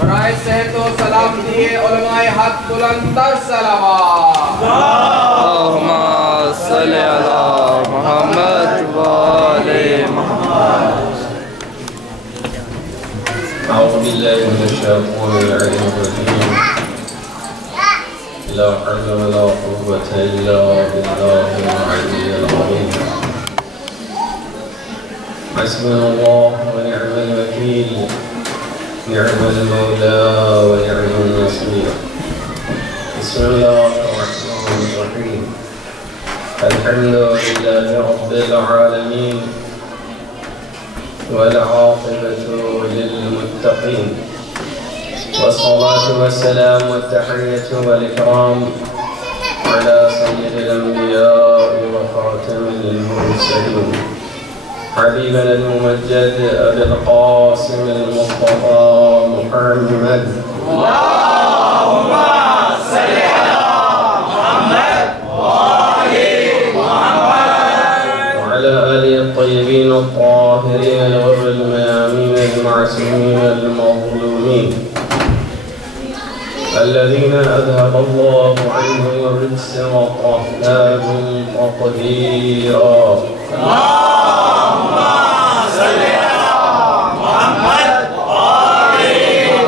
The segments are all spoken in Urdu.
برائے صحت و سلامتی علماء حق بلندر صلوات اللہم صلی علی محمد وآل محمد. أعوذ بالله من الشيطان الرجيم. لا حول ولا قوة إلا بالله العلي العظيم. حسبنا الله ونعم الوكيل، نعم المولى ونعم النصير. بسم الله الرحمن الرحيم. الحمد لله رب العالمين والعاقبة للمتقين، والصلاة والسلام والتحية والإكرام على سيد الأنبياء وخاتم المرسلين حبيبنا الممجد أبي القاسم المصطفى محمد. اللهم صل على محمد وآل محمد وعلى آله الطيبين الطاهرين الغر الميامين المعصومين المظلومين الذين أذهب الله عنهم الرجس وطهرهم تطهيرا. اللهم صل على محمد وآل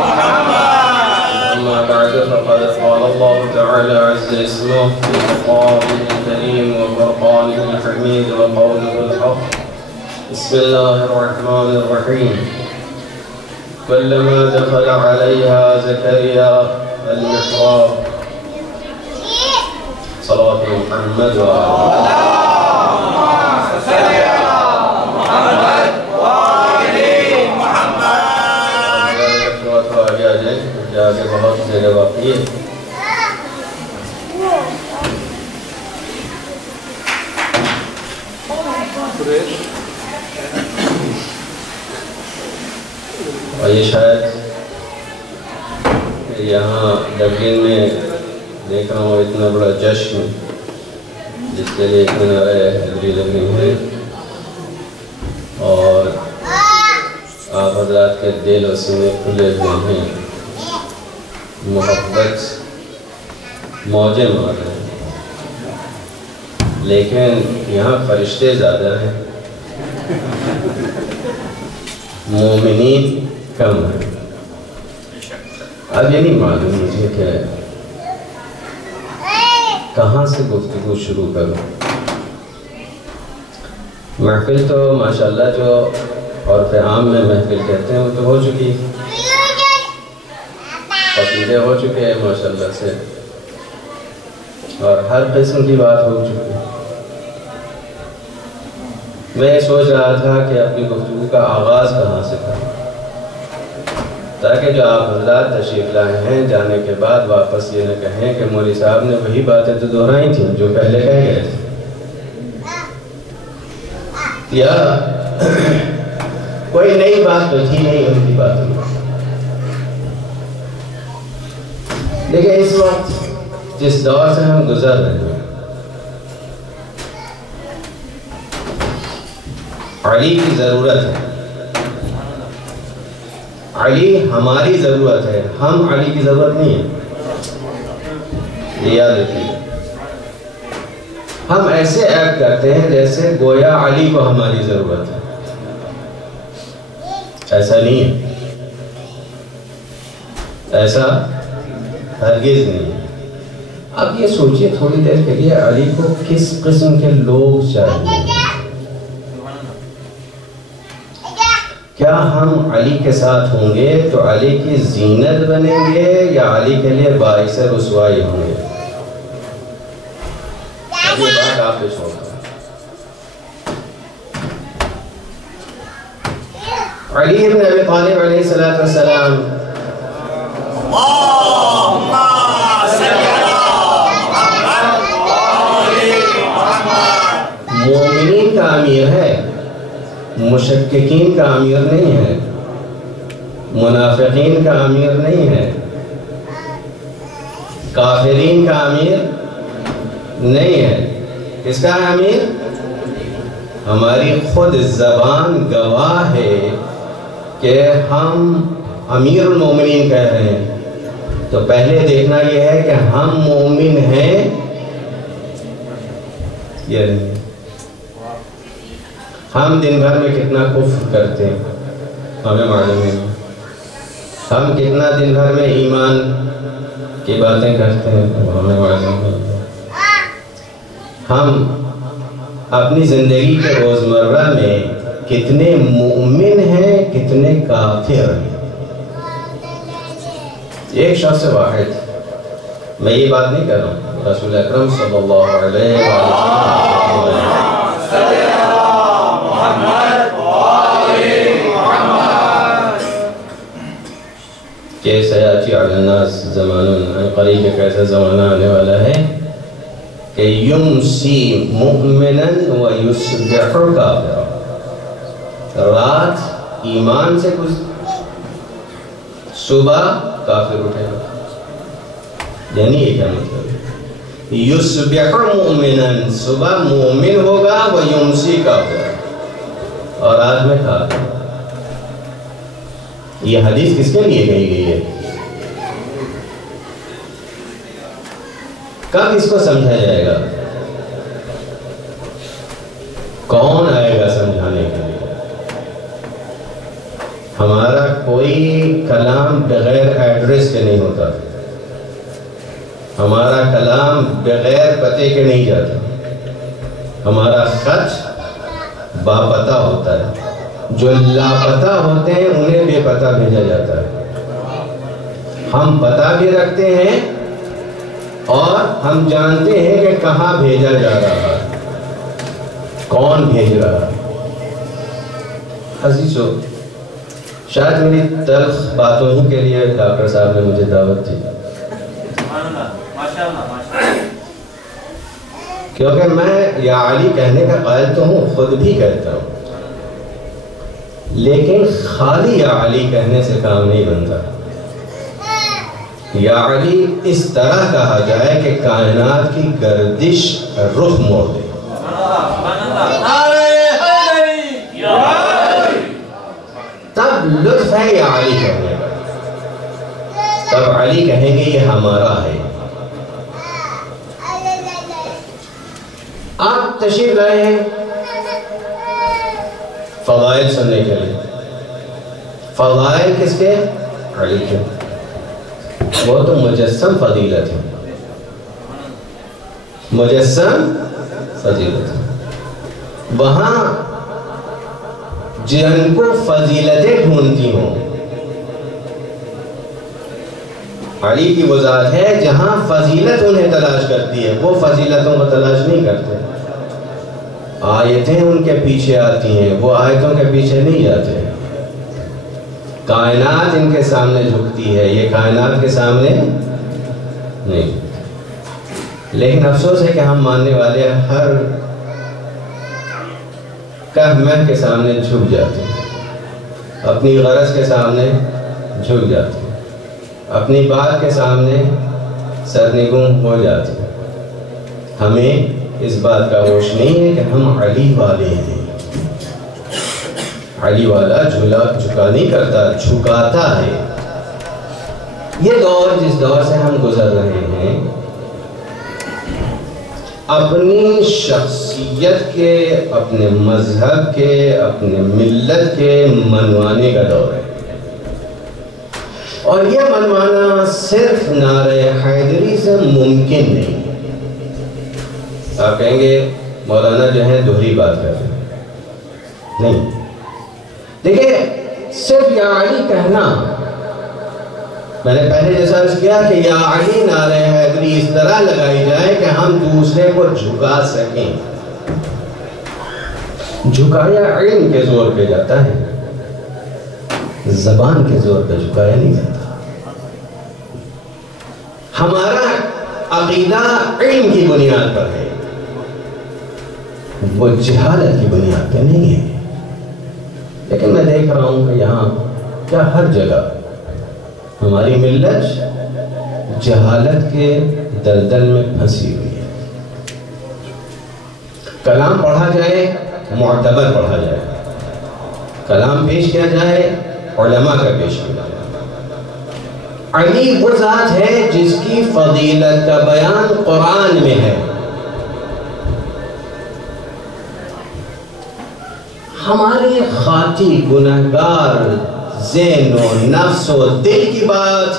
محمد. أما بعد فقد قال الله تعالى عز اسمه في خطابه الكريم وفرقانه الحميد وقوله الحق. بسم الله الرحمن الرحيم. كلما دخل عليها زكريا المحراب. صلاة محمد وآله. آگے بہت جگہ باقی ہے. اور یہ شاید یہاں ڈبلن میں دیکھ رہا ہوں اتنا بڑا جشن جس کے لیے اتنے نعرے حیدری لگے ہوئے، اور آپ حضرات کے دل و سینے کھلے ہوئے ہیں، محبت موجیں مار رہے ہیں، لیکن یہاں فرشتے زیادہ ہیں، مومنین کم ہیں. اب یہ نہیں معلوم مجھے کہ کہاں سے گفتگو شروع کروں. محفل تو ماشاءاللہ جو عرف عام میں محفل کہتے ہیں وہ تو ہو چکی، قصیدے ہو چکے ہیں ماشاءاللہ سے، اور ہر قسم کی بات ہو چکی ہے. میں یہ سوچ رہا تھا کہ اپنی گفتگو کا آغاز کہاں سے کروں، تاکہ جو آپ حضرات تشریف لائے ہیں جانے کے بعد واپس یہ نہ کہیں کہ مولوی صاحب نے وہی باتیں تو دہرائی تھیں جو پہلے کہہ گئے تھے، یا کوئی نئی بات تو تھی نہیں ان کی باتوں میں. لیکن اس وقت جس دور سے ہم گزر رہے ہیں، علی کی ضرورت ہے. علی ہماری ضرورت ہے، ہم علی کی ضرورت نہیں ہے. یاد رکھیے، ہم ایسے ایکٹ کرتے ہیں جیسے گویا علی کو ہماری ضرورت ہے. ایسا نہیں ہے، ایسا ہرگز نہیں ہے. اب یہ سوچئے تھوڑی دیر کے لیے علی کو کس قسم کے لوگ چاہیے. کیا ہم علی کے ساتھ ہوں گے تو علی کی زینت بنیں گے یا علی کے لیے باعث رسوائی ہوں گے؟ یہ بات آپ پہ چھوڑتا ہوں. علی ابن ابی طالب علیہ السلام اللہم صلی علی محمد وآل محمد. مومنین کا امیر ہے، مشککین کا امیر نہیں ہے، منافقین کا امیر نہیں ہے، کافرین کا امیر نہیں ہے. کس کا ہے امیر؟ ہماری خود زبان گواہ ہے کہ ہم امیر المومنین کہہ رہے ہیں، تو پہلے دیکھنا یہ ہے کہ ہم مومن ہیں یا نہیں۔ ہم دن بھر میں کتنا کفر کرتے ہیں ہمیں معلوم ہے، ہم کتنا دن بھر میں ایمان کی باتیں کرتے ہیں ہمیں معلوم ہے، ہم اپنی زندگی کے روزمرہ میں کتنے مومن ہیں کتنے کافر ہیں۔ ایک شخص واحد، میں یہ بات نہیں کر رہا ہوں، رسول اکرم صلی اللہ علیہ وسلم کہ سیاتی علی الناس زمان قریب ایک ایسا زمانہ آنے والا ہے کہ یمسی مؤمنا و یصبح کافرا، رات ایمان سے صبح کافر اٹھے گا، یعنی یہ کیا مطلب؟ یصبح مؤمنا، صبح مومن ہوگا، و یمسی کافرا، اور رات میں کافر۔ یہ حدیث کس کے لیے کہی گئی ہے؟ کب اس کو سمجھا جائے گا؟ کون آئے گا سمجھانے کے لیے؟ ہمارا کوئی کلام بغیر ایڈریس کے نہیں ہوتا، ہمارا کلام بغیر پتے کے نہیں جاتا، ہمارا خط باپتہ ہوتا ہے، جو لاپتہ ہوتے ہیں انہیں بے پتہ بھیجا جاتا ہے۔ ہم پتہ بھی رکھتے ہیں اور ہم جانتے ہیں کہ کہاں بھیجا جا رہا ہے، کون بھیج رہا ہے۔ عزیزو، شاید میری تلخ باتوں ہی کے لیے ڈاکٹر صاحب نے مجھے دعوت دی، کیونکہ میں یا علی کہنے کا قائل تو ہوں، خود بھی کہتا ہوں، لیکن خالی یا علی کہنے سے کام نہیں بنتا۔ یا علی اس طرح کہا جائے کہ کائنات کی گردش رخ موڑ دے۔ تب لطف ہے یا علی کہنے کا، تب علی کہیں گے یہ ہمارا ہے۔ آپ تشریف لائے ہیں فضائل سننے کے لیے، فضائل کس کے؟ علی کے۔ وہ تو مجسم فضیلت ہے، مجسم فضیلت ہے۔ وہاں جن کو فضیلتیں ڈھونڈتی ہوں، علی کی وہ ذات ہے جہاں فضیلت انہیں تلاش کرتی ہے، وہ فضیلتوں کو تلاش نہیں کرتے۔ آیتیں ان کے پیچھے آتی ہیں، وہ آیتوں کے پیچھے نہیں جاتے۔ کائنات ان کے سامنے جھکتی ہے، یہ کائنات کے سامنے نہیں۔ لیکن افسوس ہے کہ ہم ماننے والے ہر کہمہ کے سامنے جھک جاتے ہیں، اپنی غرض کے سامنے جھک جاتے ہیں، اپنی بات کے سامنے سرنگوں ہو جاتے ہیں۔ ہمیں اس بات کا ہوش نہیں ہے کہ ہم علی والے ہیں۔ علی والا جھکا نہیں کرتا، جھکاتا ہے۔ یہ دور جس دور سے ہم گزر رہے ہیں، اپنی شخصیت کے، اپنے مذہب کے، اپنے ملت کے منوانے کا دور ہے، اور یہ منوانا صرف نعرہ حیدری سے ممکن نہیں۔ آپ کہیں گے مولانا جو ہے دوہری بات کر رہے ہیں، نہیں۔ دیکھیں، صرف یا علی کہنا، میں نے پہلے جیسا عرض کیا کہ یا علی نعرہ حیدری اس طرح لگائی جائے کہ ہم دوسرے کو جھکا سکیں۔ جھکایا علم کے زور پہ جاتا ہے، زبان کے زور پہ جھکایا نہیں جاتا۔ ہمارا عقیدہ علم کی بنیاد پر ہے، وہ جہالت کی بنیاد پہ نہیں ہے۔ لیکن میں دیکھ رہا ہوں کہ یہاں کیا ہر جگہ ہماری ملت جہالت کے دلدل میں پھنسی ہوئی ہے۔ کلام پڑھا جائے معتبر پڑھا جائے، کلام پیش کیا جائے علماء کا پیش کیا جائے، علی وہ ذات ہے جس کی فضیلت کا بیان قرآن میں ہے. ہمارے خاطی گنہگار ذہن و نفس و دل کی بات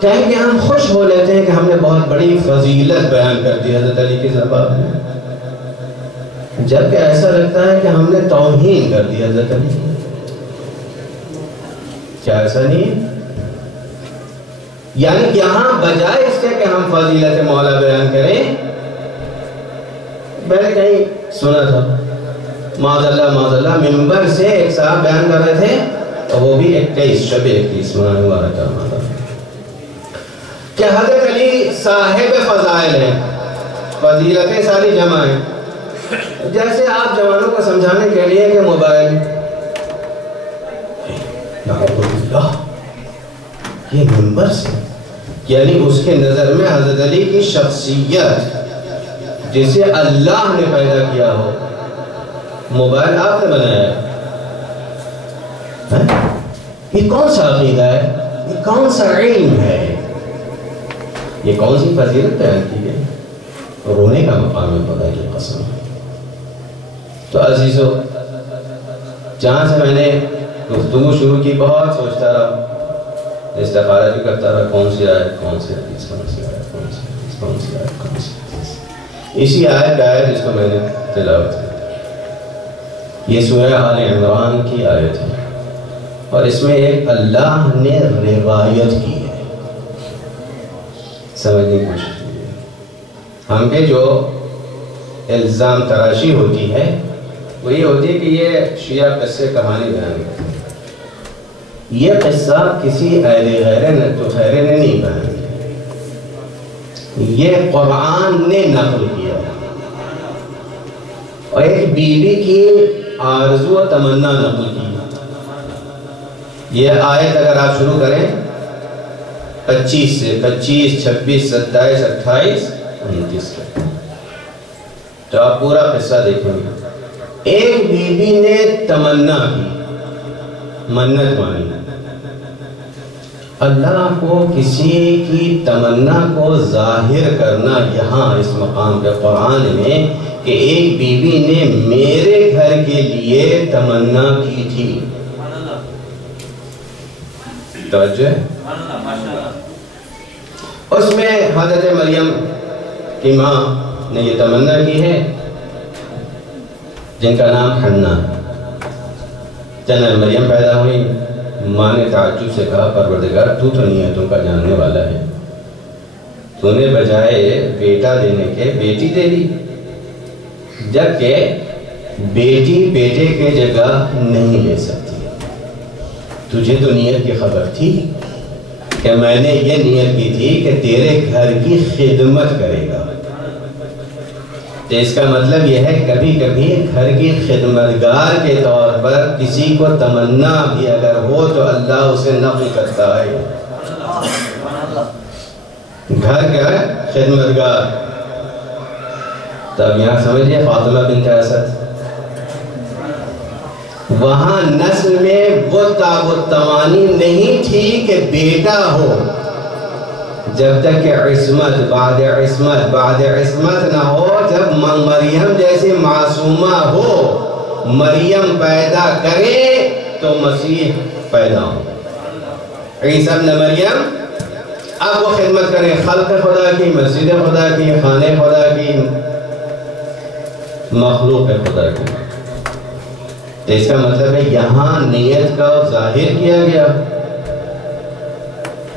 کہیں کہ ہم خوش ہو لیتے ہیں کہ ہم نے بہت بڑی فضیلت بیان کر دی حضرت علی کی زبان میں، جبکہ ایسا لگتا ہے کہ ہم نے توہین کر دی حضرت علی. کیا ایسا نہیں ہے؟ یعنی یہاں بجائے اس کے کہ ہم فضیلت مولا بیان کریں، میں نے کہیں سنا تھا معاذ اللہ ممبر سے ایک صاحب بیان کر رہے تھے، اور وہ بھی 21 شب 21 منانے والا تھا کہ حضرت علی صاحب فضائل ہیں، فضیلتیں ساری جمع ہیں. جیسے آپ جوانوں کو سمجھانے کے لیے کہ موبائل یہ ممبر سے، یعنی اس کے نظر میں حضرت علی کی شخصیت جسے اللہ نے پیدا کیا ہو، موبائل آپ نے بنایا ہے. یہ کون سا عقیدہ ہے؟ یہ کون سا علم ہے؟ یہ کون سی فضیلت بیان کی گئی؟ رونے کا مقام ہے خدا کی قسم. تو عزیزو، جہاں سے میں نے گفتگو شروع کی بہت سوچتا رہا، استخارہ بھی کرتا رہا، کون سی آیت، کون سی حدیث، کون سی آیت، کون سی حدیث، کون سی آیت، کون سی حدیث. اسی آیت کا آیت جس کو میں نے تلاوت کی، یہ سورہ آل عمران کی آیت ہے، اور اس میں ایک اللہ نے روایت کی ہے. سمجھنے کی کوشش کیجیے. ہم پہ جو الزام تراشی ہوتی ہے وہ یہ ہوتی ہے کہ یہ شیعہ قصے کہانی بیان کرتے ہیں. یہ قصہ کسی اہل خیر نے نہیں بیان کیا، یہ قرآن نے نقل کیا، اور ایک بیوی کی آرزو و تمنا نقل کی. یہ آیت اگر آپ شروع کریں 25 سے 25 26 27 28 29 تو آپ پورا قصہ دیکھیں گے. ایک بیوی نے تمنا کی، منت مانی. اللہ کو کسی کی تمنا کو ظاہر کرنا یہاں اس مقام پہ قرآن میں کہ ایک بیوی نے میرے گھر کے لیے تمنا کی تھی. توجہ ہے؟ اس میں حضرت مریم کی ماں نے یہ تمنا کی ہے، جن کا نام حنا ہے. جنرل مریم پیدا ہوئی. ماں نے تعجب سے کہا پروردگار تو نیتوں کا جاننے والا ہے، تو نے بجائے بیٹا دینے کے بیٹی دے دی، جبکہ بیٹی بیٹے کے جگہ نہیں لے سکتی. تجھے تو نیت کی خبر تھی کہ میں نے یہ نیت کی تھی کہ تیرے گھر کی خدمت کرے گا. تو اس کا مطلب یہ ہے کبھی کبھی گھر کی خدمتگار کے طور پر کسی کو تمنا بھی اگر ہو تو اللہ اسے نقل کرتا ہے. گھر کا خدمتگار. تب یہاں سمجھئے فاطمہ بنت اسد، وہاں نسل میں وہ توانی نہیں تھی کہ بیٹا ہو، جب تک کہ عصمت بعد عصمت نہ ہو. جب مریم جیسی معصومہ ہو، مریم پیدا کرے تو مسیح پیدا ہو. عیسیٰ ابن مریم اب وہ خدمت کریں، خلق خدا کی، مسجد خدا کی، خانے خدا کی، مخلوق خدا کی. تو اس کا مطلب ہے یہاں نیت کا ظاہر کیا گیا.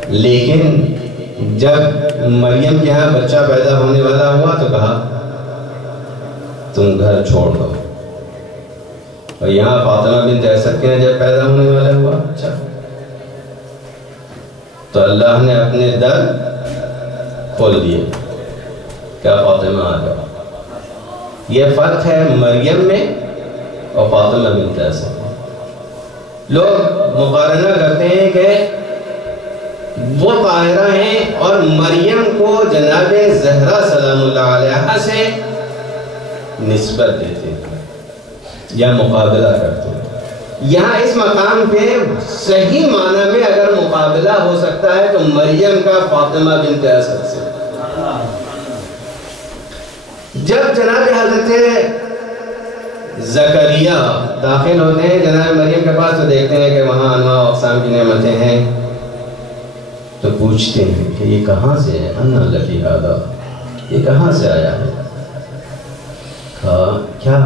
لیکن جب مریم کے ہاں بچہ پیدا ہونے والا ہوا تو کہا تم گھر چھوڑ دو. اور یہاں فاطمہ بنت اسد کے جب پیدا ہونے والا ہوا اچھا تو اللہ نے اپنے در کھول دیے، کیا فاطمہ آ جاؤ. یہ فرق ہے مریم میں اور فاطمہ بنت اسد. لوگ مقارنہ کرتے ہیں کہ وہ طاہرہ ہیں اور مریم کو جناب زہرا سلام اللہ علیہ سے نسبت دیتے ہیں یا مقابلہ کرتے ہیں. یہاں اس مقام پہ صحیح معنی میں اگر مقابلہ ہو سکتا ہے تو مریم کا فاطمہ بنت اسد سے۔ جب جناب حضرت زکریا داخل ہوتے ہیں جناب مریم کے پاس تو دیکھتے ہیں کہ وہاں انواع و اقسام کی نعمتیں ہیں، تو پوچھتے ہیں کہ یہ کہاں سے ہے؟ انا لکی ھذا، یہ کہاں سے آیا ہے؟ کہا کیا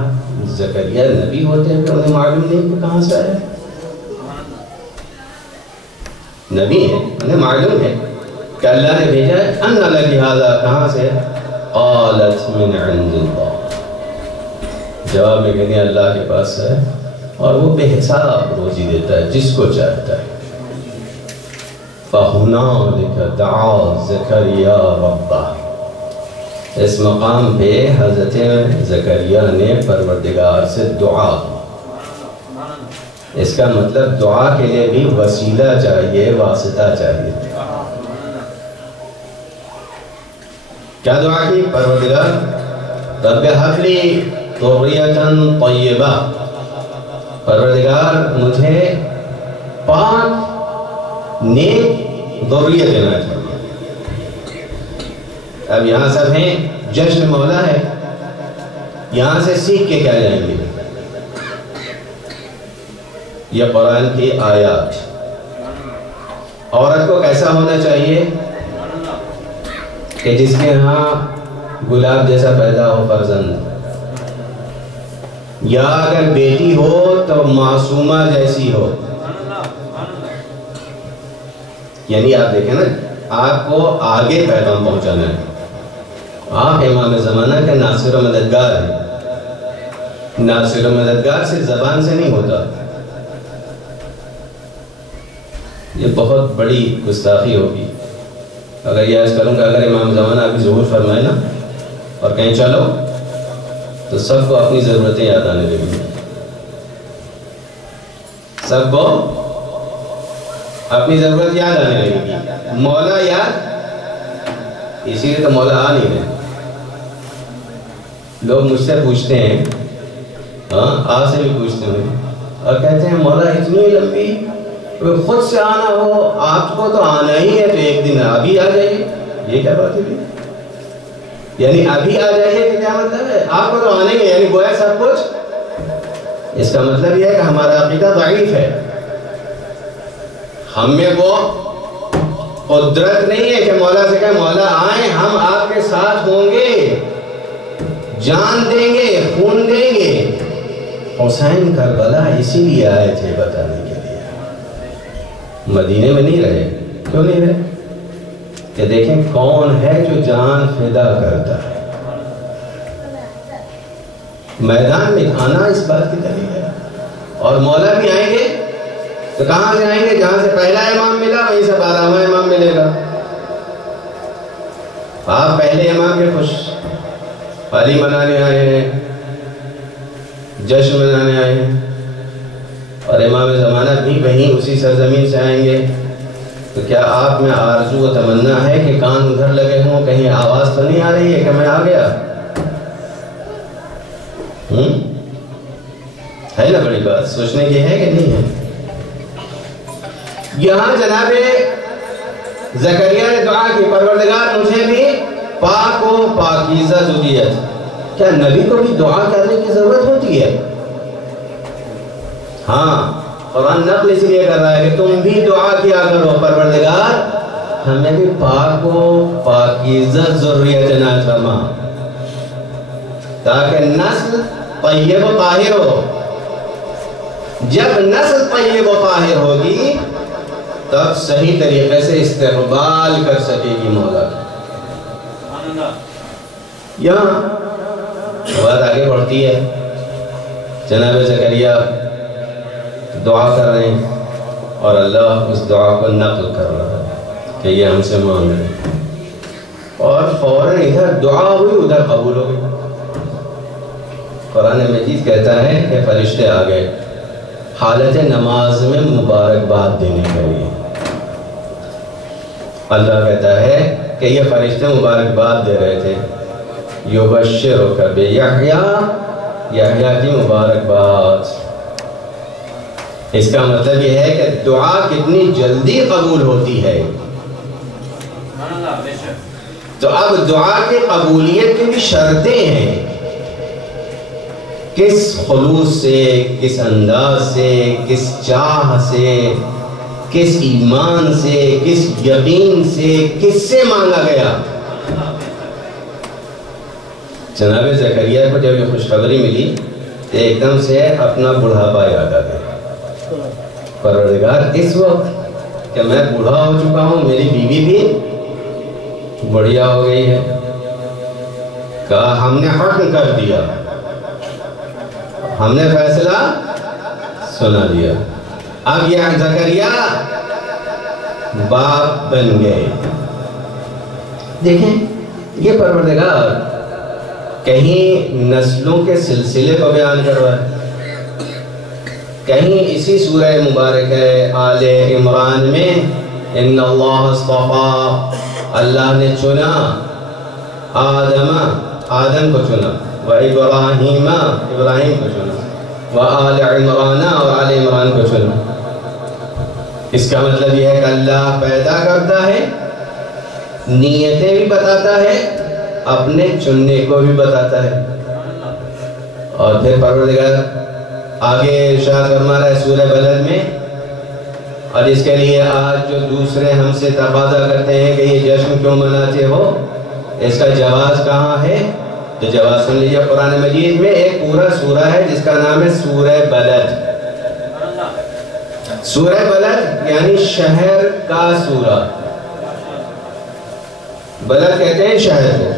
زکریا نبی ہوتے ہیں کہ انہیں معلوم نہیں کہ کہاں سے آیا ہے؟ نبی ہے، انہیں معلوم ہے کہ اللہ نے بھیجا ہے۔ انا لکی ھذا، کہاں سے؟ قالت من عند اللہ، جواب میں کہتے ہیں اللہ کے پاس ہے، اور وہ بے حساب روزی دیتا ہے جس کو چاہتا ہے۔ فَهُنَالِكَ دَعَا زَكَرِيَّا رَبَّهُ، اس مقام پہ حضرت زکریا نے پروردگار سے دعا کی۔ اس کا مطلب دعا کے لیے بھی وسیلہ چاہیے، واسطہ چاہیے۔ کیا دعا کی؟ پروردگار رب هب لی ذریۃ طیبہ، پروردگار مجھے پاک نیک ذریت دینا چاہیے۔ اب یہاں سب ہیں، جشن مولا ہے، یہاں سے سیکھ کے کیا جائیں گے؟ یہ قرآن کی آیات۔ عورت کو کیسا ہونا چاہیے کہ جس کے ہاں گلاب جیسا پیدا ہو فرزند، یا اگر بیٹی ہو تو معصومہ جیسی ہو۔ یعنی آپ دیکھیں نا، آپ کو آگے پیغام پہنچانا ہے، آپ امام زمانہ کے ناصر و مددگار ہیں۔ ناصر و مددگار صرف زبان سے نہیں ہوتا، یہ بہت بڑی گستاخی ہوگی اگر یہ عرض کروں کہ اگر امام زمانہ ابھی ظہور فرمائے نا اور کہیں چلو تو سب کو اپنی ضرورتیں یاد آنے لگیں، سب کو اپنی ضرورت یاد آنے لگے گی، مولا یاد، اسی لیے تو مولا آ نہیں رہے۔ لوگ مجھ سے پوچھتے ہیں، ہاں آ سے بھی پوچھتے ہیں، اور کہتے ہیں مولا اتنی لمبی، خود سے آنا ہو، آپ کو تو آنا ہی ہے تو ایک دن ابھی آ جائیے۔ یہ کیا بات ہے؟ یعنی ابھی آ جائیے کہ کیا مطلب ہے؟ آپ کو تو آنا ہی ہے، یعنی گویا سب کچھ۔ اس کا مطلب یہ ہے کہ ہمارا عقیدہ ضعیف ہے، ہم میں وہ قدرت نہیں ہے کہ مولا سے کہے مولا آئیں، ہم آپ کے ساتھ ہوں گے، جان دیں گے، خون دیں گے۔ حسین کربلا اسی لیے آئے تھے بتانے کے لیے، مدینے میں نہیں رہے۔ کیوں نہیں رہے؟ کہ دیکھیں کون ہے جو جان فدا کرتا ہے۔ میدان میں آنا اس بات کی دلیل ہے۔ اور مولا بھی آئیں گے تو کہاں سے آئیں گے؟ جہاں سے پہلا امام ملا وہیں سے 12واں امام ملے گا۔ آپ پہلے امام کے خوش پالی منانے آئے ہیں، جشن منانے آئے ہیں، اور امام زمانہ بھی وہیں اسی سرزمین سے آئیں گے، تو کیا آپ میں آرزو و تمنا ہے کہ کان ادھر لگے ہوں، کہیں آواز تو نہیں آ رہی ہے کہ میں آ گیا؟ ہے نا بڑی بات، سوچنے کی ہے کہ نہیں ہے؟ یہاں جناب زکریا نے دعا کی، پروردگار مجھے بھی پاک و پاکیزہ ذریت۔ کیا نبی کو بھی دعا کرنے کی ضرورت ہوتی ہے؟ ہاں، قرآن نقل اس لیے کر رہا ہے کہ تم بھی دعا کیا کرو، پروردگار ہمیں بھی پاک و پاکیزہ ذریت عنایت فرما، تاکہ نسل طیب و طاہر ہو۔ جب نسل طیب و طاہر ہوگی تب صحیح طریقے سے استقبال کر سکے گی مولا۔ یہاں بات آگے بڑھتی ہے، جناب زکریا دعا کر رہے ہیں اور اللہ اس دعا کو نقل کر رہا ہے کہ یہ ہم سے مانگ رہے ہیں، اور فوراً ادھر دعا ہوئی ادھر قبول ہو گئی۔ قرآن مجید کہتا ہے کہ فرشتے آ گئے حالت نماز میں مبارکباد دینے کے لیے۔ اللہ کہتا ہے کہ یہ فرشتے مبارکباد دے رہے تھے، یبشرک بیحییٰ، یحییٰ کی مبارکباد۔ اس کا مطلب یہ ہے کہ دعا کتنی جلدی قبول ہوتی ہے. تو اب دعا کی قبولیت کی بھی شرطیں ہیں. کس خلوص سے، کس انداز سے، کس چاہ سے، کس ایمان سے، کس یقین سے، کس سے مانگا گیا. جناب زکریا کو جب یہ خوشخبری ملی تو ایک دم سے اپنا بڑھاپا یاد آ گیا. پروردگار اس وقت کہ میں بوڑھا ہو چکا ہوں، میری بیوی بھی بڑھیا ہو گئی ہے، کہا ہم نے حکم کر دیا، ہم نے فیصلہ سنا دیا، اب یہ زکریا باپ بن گئے. دیکھیں یہ پروردگار کہیں نسلوں کے سلسلے کو بیان کر رہا ہے، کہیں اسی سورہ مبارک ہے آل عمران میں ان اللہ اصطفیٰ، اللہ نے چنا آدم کو چنا، وابراہیم ابراہیم کو چنا، وآل عمران اور آل عمران کو چنا. اس کا مطلب یہ ہے کہ اللہ پیدا کرتا ہے، نیتیں بھی بتاتا ہے، اپنے چننے کو بھی بتاتا ہے. اور پھر پروردگار آگے ارشاد فرما رہا ہے سورہ بلد میں، اور اس کے لیے آج جو دوسرے ہم سے تقاضا کرتے ہیں کہ یہ جشن کیوں مناتے ہو، اس کا جواز کہاں ہے؟ تو جواز سن لیجیے. قرآن مجید میں ایک پورا سورہ ہے جس کا نام ہے سورہ بلد. سورہ بلد یعنی شہر کا سورہ. بلد کہتے ہیں شہر کو.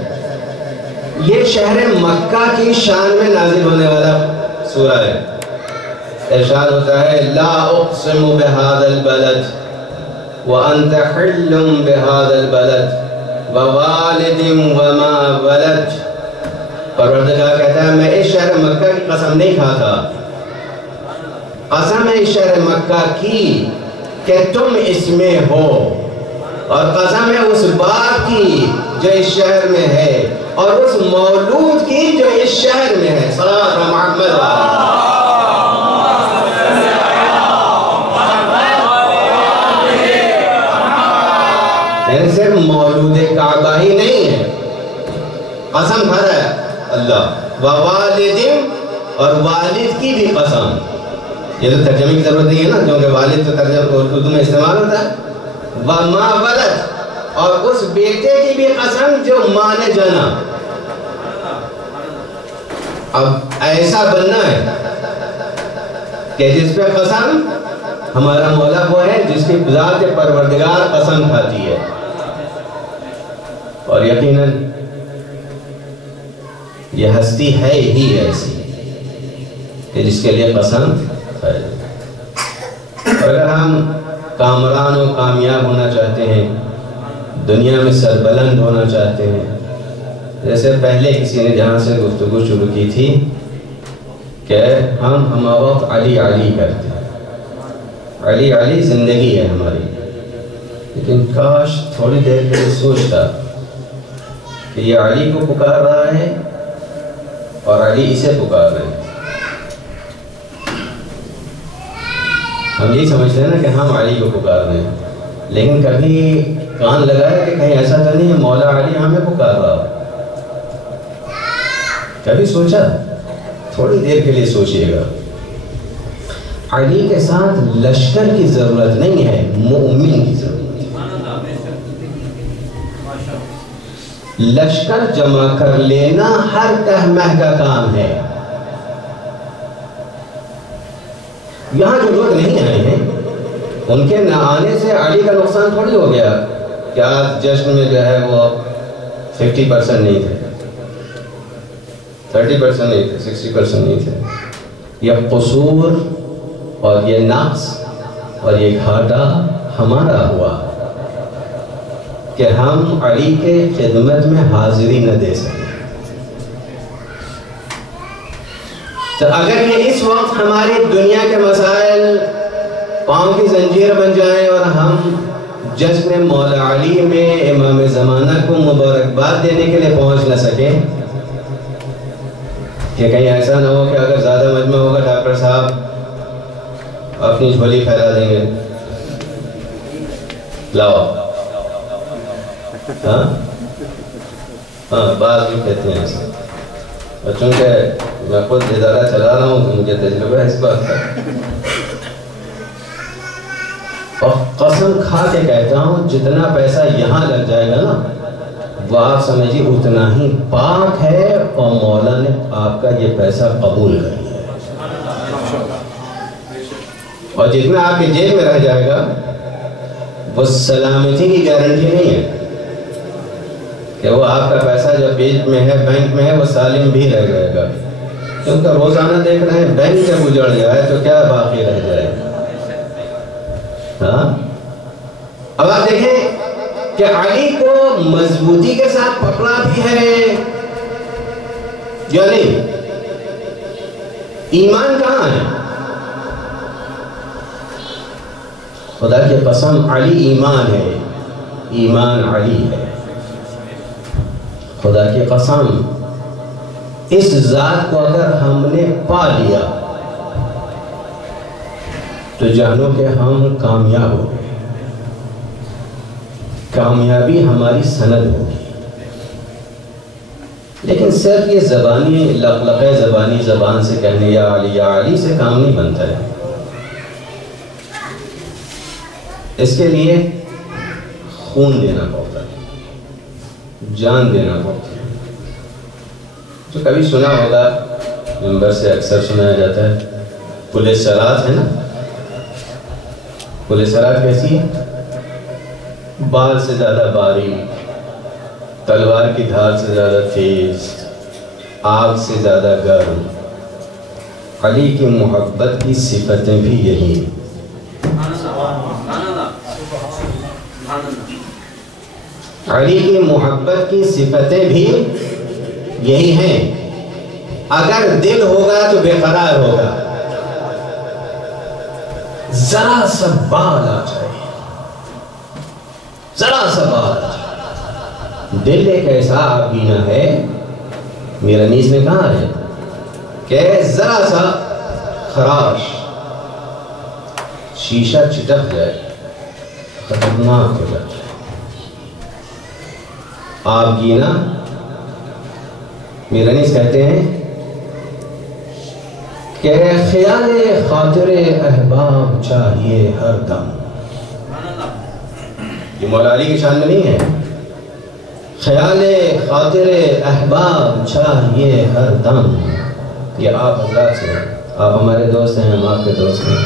یہ شہر مکہ کی شان میں نازل ہونے والا سورہ ہے. ارشاد ہوتا ہے لا اقسم بهذا البلد وانت حل بهذا البلد ووالد وما ولد. پروردگار کہتا ہے میں اس شہر مکہ کی قسم نہیں کھاتا، قسم ہے اس شہر مکہ کی کہ تم اس میں ہو، اور قسم ہے اس باپ کی جو اس شہر میں ہے، اور اس مولود کی جو اس شہر میں ہے. صلوات محمد. صرف مولود کعبہ ہی نہیں ہے، قسم کھا رہا ہے اللہ، ووالد اور والد کی بھی قسم. یہ تو ترجمے کی ضرورت نہیں ہے نا، کیونکہ والد تو ترجمہ اردو میں استعمال ہوتا ہے. وما ولد اور اس بیٹے کی بھی قسم جو ماں نے جنا. اب ایسا بننا ہے کہ جس پہ قسم ہمارا مولا وہ ہے جس کی ذات پروردگار قسم کھاتی ہے. اور یقیناً یہ ہستی ہے ہی ایسی کہ جس کے لیے قسم کھائے. اور اگر ہم کامران و کامیاب ہونا چاہتے ہیں، دنیا میں سربلند ہونا چاہتے ہیں، جیسے پہلے کسی نے جہاں سے گفتگو شروع کی تھی کہ ہم وقت علی علی کرتے ہیں، علی علی زندگی ہے ہماری. لیکن کاش تھوڑی دیر کے لیے سوچتا کہ یہ علی کو پکار رہا ہے اور علی اسے پکار رہے ہیں. ہم یہی سمجھتے ہیں نا کہ ہم علی کو پکار رہے ہیں، لیکن کبھی کان لگایا کہ کہیں ایسا تو نہیں ہے مولا علی ہمیں پکار رہا ہو؟ کبھی سوچا؟ تھوڑی دیر کے لیے سوچئے گا. علی کے ساتھ لشکر کی ضرورت نہیں ہے، مومن کی ضرورت ہے. لشکر جمع کر لینا ہر کہمہ کا کام ہے. یہاں جو لوگ نہیں آئے ہیں ان کے نہ آنے سے علی کا نقصان تھوڑی ہو گیا کہ آج جشن میں جو ہے وہ 50% نہیں تھے، 30% نہیں تھے، 60% نہیں تھے. یہ قصور اور یہ نقص اور یہ گھاٹا ہمارا ہوا کہ ہم علی کے خدمت میں حاضری نہ دے سکے. تو اگر یہ اس وقت ہماری دنیا کے مسائل پاؤں کی زنجیر بن جائیں اور ہم جشن مولا علی میں امام زمانہ کو مبارکباد دینے کے لیے پہنچ نہ سکیں، کہ کہیں ایسا نہ ہو کہ اگر زیادہ مجمع ہوگا ڈاکٹر صاحب اپنی جھولی پھیلا دیں گے. لاؤ. ہاں بعض بھی کہتے ہیں ایسا. اور چونکہ میں خود ادارہ چلا رہا ہوں تو مجھے تجربہ ہے اس بات کا. اور قسم کھا کے کہتا ہوں جتنا پیسہ یہاں لگ جائے گا نا وہ آپ سمجھیے اتنا ہی پاک ہے اور مولا نے آپ کا یہ پیسہ قبول کر لیا ہے. اور جتنا آپ کی جیب میں رہ جائے گا وہ سلامتی کی گارنٹی نہیں ہے کہ وہ آپ کا پیسہ جو جیب میں ہے بینک میں ہے وہ سالم بھی رہ جائے گا. کیونکہ روزانہ دیکھ رہے ہیں بینک جب اجڑ جائے تو کیا باقی رہ جائے گا. ہاں اب آپ دیکھیں کہ علی کو مضبوطی کے ساتھ پکڑا بھی ہے یا نہیں. ایمان کہاں ہے؟ خدا کی قسم علی ایمان ہے. ایمان علی ہے. خدا کی قسم اس ذات کو اگر ہم نے پا لیا تو جانو کہ ہم کامیاب ہو گئے. کامیابی ہماری سند ہوگی. لیکن صرف یہ زبانی لقلقہ زبانی زبان سے کہنے یا علی سے کام نہیں بنتا ہے. اس کے لیے خون دینا پڑتا ہے, جان دینا پڑتا ہے. تو کبھی سنا ہوگا, ممبر سے اکثر سنایا جاتا ہے, پولیس سرات ہے نا. پولیس سرات کیسی ہے؟ بال سے زیادہ باریک, تلوار کی دھار سے زیادہ تیز, آگ سے زیادہ گرم. علی کی محبت کی صفتیں بھی یہی ہیں. علی کی محبت کی صفتیں بھی یہی ہیں. اگر دل ہوگا تو بے قرار ہوگا. ذرا سا بال آ جائے, ذرا سا بال. دل ایک ایسا آبینہ ہے, میرا نیز نے کہا ہے کہ ذرا سا خراش شیشہ چٹک جائے خطرناک ہو جائے. آپ گینا میرا نیز کہتے ہیں کہ خیال خاطر احباب چاہیے ہر دم. یہ مولا علی کی شان میں نہیں ہے. خیال خاطر احباب چاہیے ہر دم. یہ آپ حضرات سے, آپ ہمارے دوست ہیں, ہم آپ کے دوست ہیں.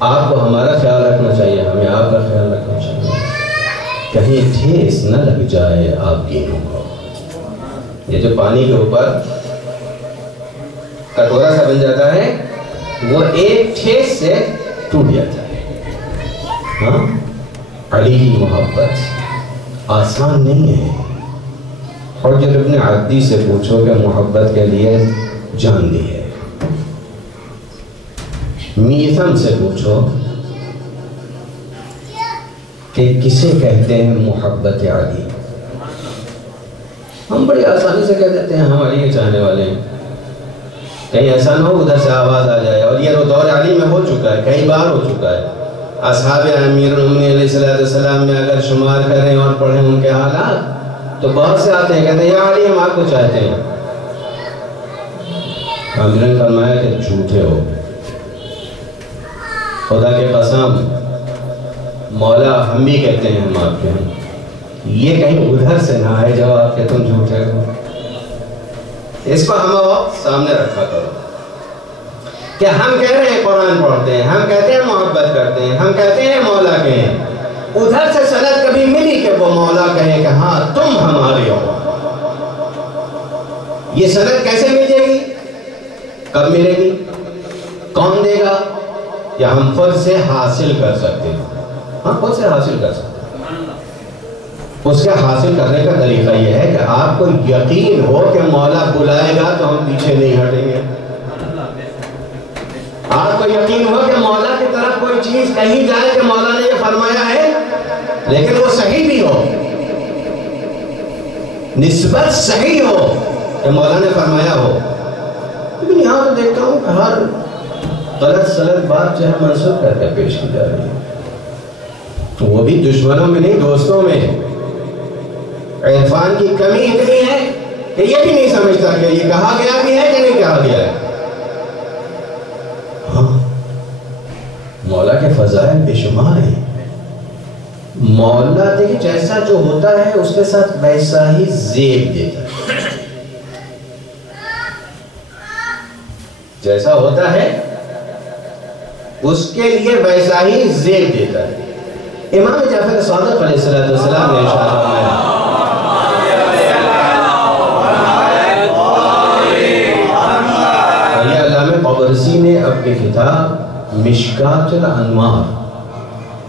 آپ کو ہمارا خیال رکھنا چاہیے, ہمیں آپ کا خیال رکھنا چاہیے. کہیں ٹھیس نہ لگ جائے آپ گینوں کو. یہ جو پانی کے اوپر کٹورا سا بن جاتا ہے وہ ایک ٹھیس سے ٹوٹ جاتا ہے. ہاں علی کی محبت آسان نہیں ہے. حجر ابن عدی سے پوچھو کہ محبت کے لیے جان دی ہے. میثم سے پوچھو کہ کسے کہتے ہیں محبت علی. ہم بڑی آسانی سے کہہ دیتے ہیں ہم علی کے چاہنے والے ہیں. کہیں ایسا نہ ہو ادھر سے آواز آ جائے. اور یہ دور علی میں ہو چکا ہے, کئی بار ہو چکا ہے. اصحاب امیر المومنین علیہ السلام میں اگر شمار کریں اور پڑھیں ان کے حالات تو بہت سے آتے ہیں کہتے ہیں یا علی ہم آپ کو چاہتے ہیں. امیر نے فرمایا کہ جھوٹے ہو. خدا کے قسم مولا ہم بھی کہتے ہیں ہم آپ کے ہیں. یہ کہیں ادھر سے نہ آئے جواب کہ تم جھوٹے ہو. اس کو ہم سامنے رکھا کرو کہ ہم کہہ رہے ہیں قرآن پڑھتے ہیں, ہم کہتے ہیں محبت کرتے ہیں, ہم کہتے ہیں مولا کے ہیں. ادھر سے سند کبھی ملی کہ وہ مولا کہے کہ ہاں تم ہمارے ہو. یہ سند کیسے مل جائے گی, کب ملے گی, کون دے گا, یا ہم خود سے حاصل کر سکتے ہیں؟ ہم خود سے حاصل کر سکتے ہیں. اس کے حاصل کرنے کا طریقہ یہ ہے کہ آپ کو یقین ہو کہ مولا بلائے گا تو ہم پیچھے نہیں ہٹیں گے. آپ کو یقین ہو کہ مولا کی طرف کوئی چیز کہیں جائے کہ مولا نے یہ فرمایا ہے لیکن وہ صحیح بھی ہو, نسبت صحیح ہو کہ مولا نے فرمایا ہو. لیکن یہاں تو دیکھتا ہوں کہ ہر غلط سلط بات جو ہے منسوخ کر کے پیش کی جا رہی ہے، وہ بھی دشمنوں میں نہیں دوستوں میں۔ عرفان کی کمی اتنی ہے کہ یہ بھی نہیں سمجھتا کہ یہ کہا گیا بھی ہے کہ نہیں کہا گیا ہے۔ ہاں مولا کے فضائل بے شمار ہیں۔ مولا دیکھیں جیسا جو ہوتا ہے اس کے ساتھ ویسا ہی زیب دیتا ہے، جیسا ہوتا ہے اس کے لیے ویسا ہی زیب دیتا ہے۔ امام جعفر صادق علیہ السلام نے ارشاد فرمایا، یہ علامہ قبرسی نے اپنی کتاب مشکات الانوار،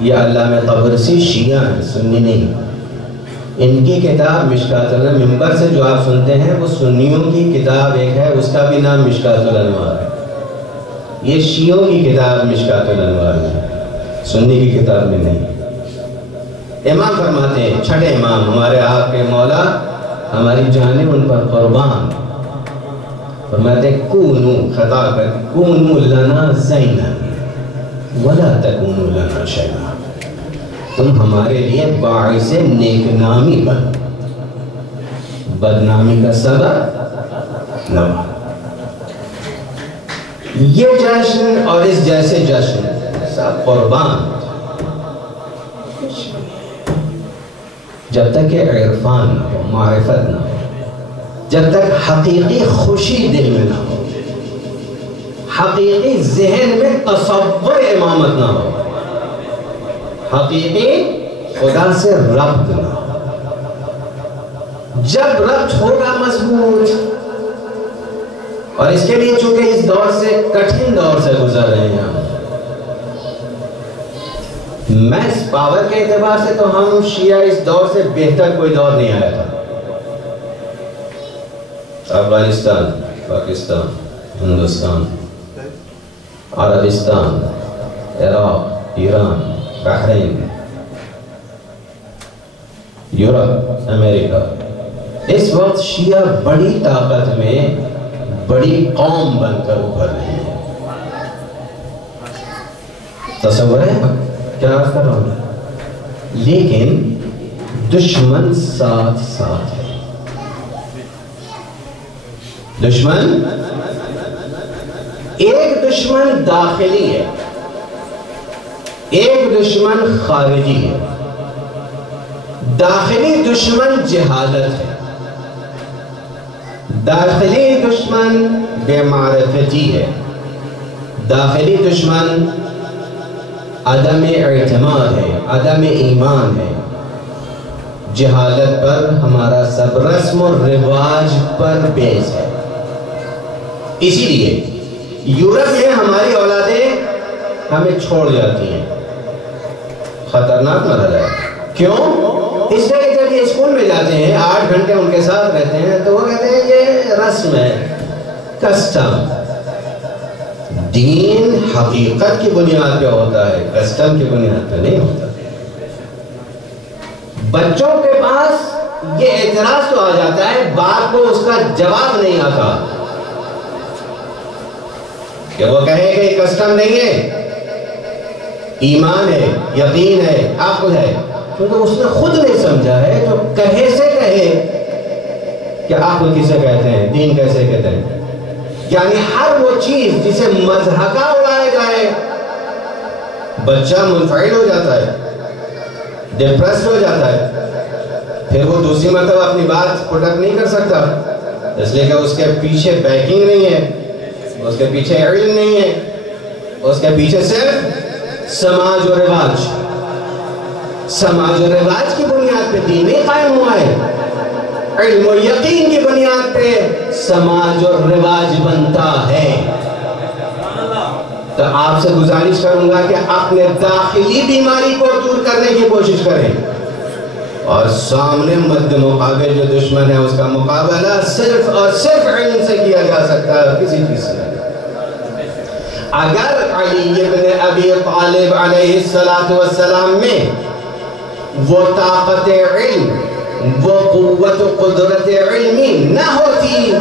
یہ علامہ قبرسی شیعہ ہیں، سنی نہیں، ان کی کتاب مشکات الانوار، ممبر سے جو آپ سنتے ہیں وہ سنیوں کی کتاب ایک ہے، اس کا بھی نام مشکات الانوار ہے، یہ شیعوں کی کتاب مشکات الانوار ہے، سنی کی کتاب میں نہیں۔ امام فرماتے ہیں، چھٹے امام ہمارے آپ کے مولا، ہماری جانیں ان پر قربان، فرماتے ہیں کونو خطا کر کونو لنا زینا ولا تکونو لنا شینا، تم ہمارے لیے باعث نیک نامی بن، بدنامی کا سبب نہ بن۔ یہ جشن اور اس جیسے جشن سب قربان، جب تک کہ عرفان نہ ہو، معرفت نہ ہو، جب تک حقیقی خوشی دل میں نہ ہو، حقیقی ذہن میں تصور امامت نہ ہو، حقیقی خدا سے ربط نہ ہو۔ جب ربط ہوگا مضبوط، اور اس کے لیے چونکہ اس دور سے کٹھن دور سے گزر رہے ہیں ہم، میس پاور کے اعتبار سے تو ہم شیعہ اس دور سے بہتر کوئی دور نہیں آیا تھا۔ افغانستان، پاکستان، ہندوستان، عربستان، عراق، ایران، بحرین، یورپ، امریکہ، اس وقت شیعہ بڑی طاقت میں بڑی قوم بن کر ابھر رہی ہے۔ تصور ہے کیا عرض کر رہا ہوں؟ لیکن دشمن ساتھ ساتھ ہے۔ دشمن ایک دشمن داخلی ہے، ایک دشمن خارجی ہے۔ داخلی دشمن جہالت ہے، داخلی دشمن بے معرفتی ہے، داخلی دشمن عدم اعتماد ہے، عدم ایمان ہے، جہالت پر ہمارا سب رسم و رواج پر بیس ہے۔ اسی لیے یورپ میں ہماری اولادیں ہمیں چھوڑ جاتی ہیں، خطرناک مرحلہ ہے۔ کیوں؟ اس لیے جب یہ اسکول میں جاتے ہیں 8 گھنٹے ان کے ساتھ رہتے ہیں تو وہ کہتے ہیں یہ رسم ہے، کسٹم۔ دین حقیقت کی بنیاد پہ ہوتا ہے، کسٹم کی بنیاد پہ نہیں ہوتا۔ بچوں کے پاس یہ اعتراض تو آ جاتا ہے، باپ کو اس کا جواب نہیں آتا کہ وہ کہے کہ یہ کسٹم نہیں ہے، ایمان ہے، یقین ہے، عقل ہے، کیونکہ اس نے خود نہیں سمجھا ہے۔ تو کہے سے کہے کہ عقل کسے کہتے ہیں، دین کیسے کہتے ہیں، یعنی ہر وہ چیز جسے مضحکہ اڑائے جائے بچہ منفعل ہو جاتا ہے، ڈپریسڈ ہو جاتا ہے، پھر وہ دوسری مرتبہ اپنی بات پروٹیکٹ نہیں کر سکتا، اس لیے کہ اس کے پیچھے بیکنگ نہیں ہے، اس کے پیچھے علم نہیں ہے، اس کے پیچھے صرف سماج و رواج، سماج و رواج کی بنیاد پہ دین نہیں قائم ہوا ہے، علم و یقین کی بنیاد پہ سماج اور رواج بنتا ہے۔ تو آپ سے گزارش کروں گا کہ اپنے داخلی بیماری کو دور کرنے کی کوشش کریں، اور سامنے مد مقابل جو دشمن ہے اس کا مقابلہ صرف اور صرف علم سے کیا جا سکتا ہے، کسی چیز سے۔ اگر علی ابن ابی طالب علیہ السلام میں وہ طاقت علم، وہ قوت و قدرت علمی نہ ہوتی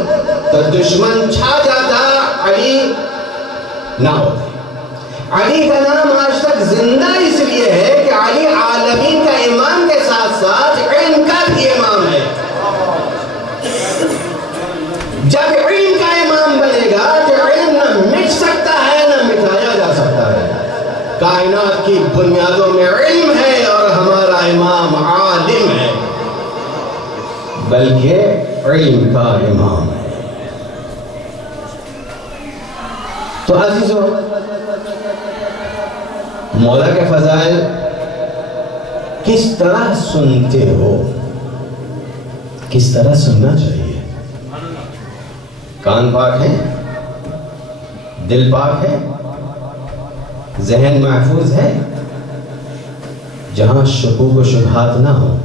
تو دشمن چھا جاتا، علی نہ ہوتا۔ علی کا نام آج تک زندہ اس لیے ہے کہ علی عالمین کا امام کے ساتھ ساتھ علم کا بھی امام ہے. جب علم کا امام بنے گا تو علم نہ مٹ سکتا ہے نہ مٹایا جا سکتا ہے. کائنات کی بنیادوں میں علم ہے اور ہمارا امام عالم ہے، بلکہ علم کا امام ہے. تو عزیزو، مولا کے فضائل کس طرح سنتے ہو، کس طرح سننا چاہیے؟ کان پاک ہے، دل پاک ہے، ذہن محفوظ ہے، جہاں شکوک و شبہات نہ ہو.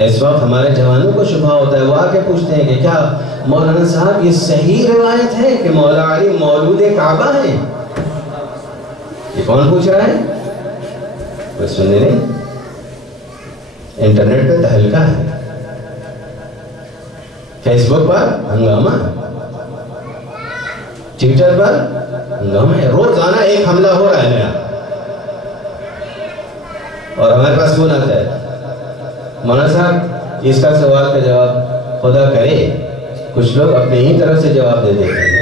اس وقت ہمارے جوانوں کو شبہ ہوتا ہے، وہ آ کے پوچھتے ہیں کہ کیا مولانا صاحب یہ صحیح روایت ہے کہ مولا علی مولود کعبہ ہیں؟ یہ کون پوچھ رہا ہے؟ کوئی سننے نہیں. انٹرنیٹ پہ تہلکہ ہے، فیس بک پر ہنگامہ ہے، ٹویٹر پر ہنگامہ ہے، روزانہ ایک حملہ ہو رہا ہے نیا. اور ہمارے پاس فون آتا ہے، مولانا صاحب اس کا سوال کا جواب خدا کرے کچھ لوگ اپنے ہی طرف سے جواب دے دیتے ہیں،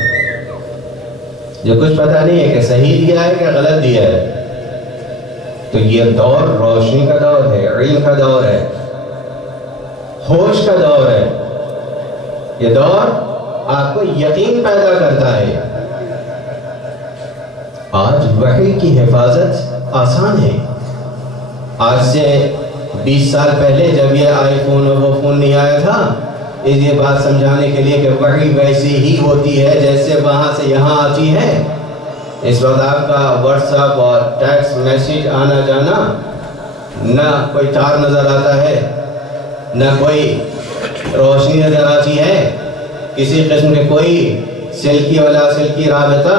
جو کچھ پتہ نہیں ہے کہ صحیح دیا ہے کہ غلط دیا ہے. تو یہ دور روشنی کا دور ہے، علم کا دور ہے، ہوش کا دور ہے. یہ دور آپ کو یقین پیدا کرتا ہے. آج وحی کی حفاظت آسان ہے. آج سے 20 سال پہلے جب یہ آئی فون اور وہ فون نہیں آیا تھا، یہ بات سمجھانے کے لیے کہ وحی ویسی ہی ہوتی ہے جیسے وہاں سے یہاں آتی ہے. اس وقت آپ کا واٹس ایپ اور ٹیکسٹ میسیج آنا جانا، نہ کوئی تار نظر آتا ہے، نہ کوئی روشنی نظر آتی ہے، کسی قسم کے کوئی سلکی والا سلکی رابطہ،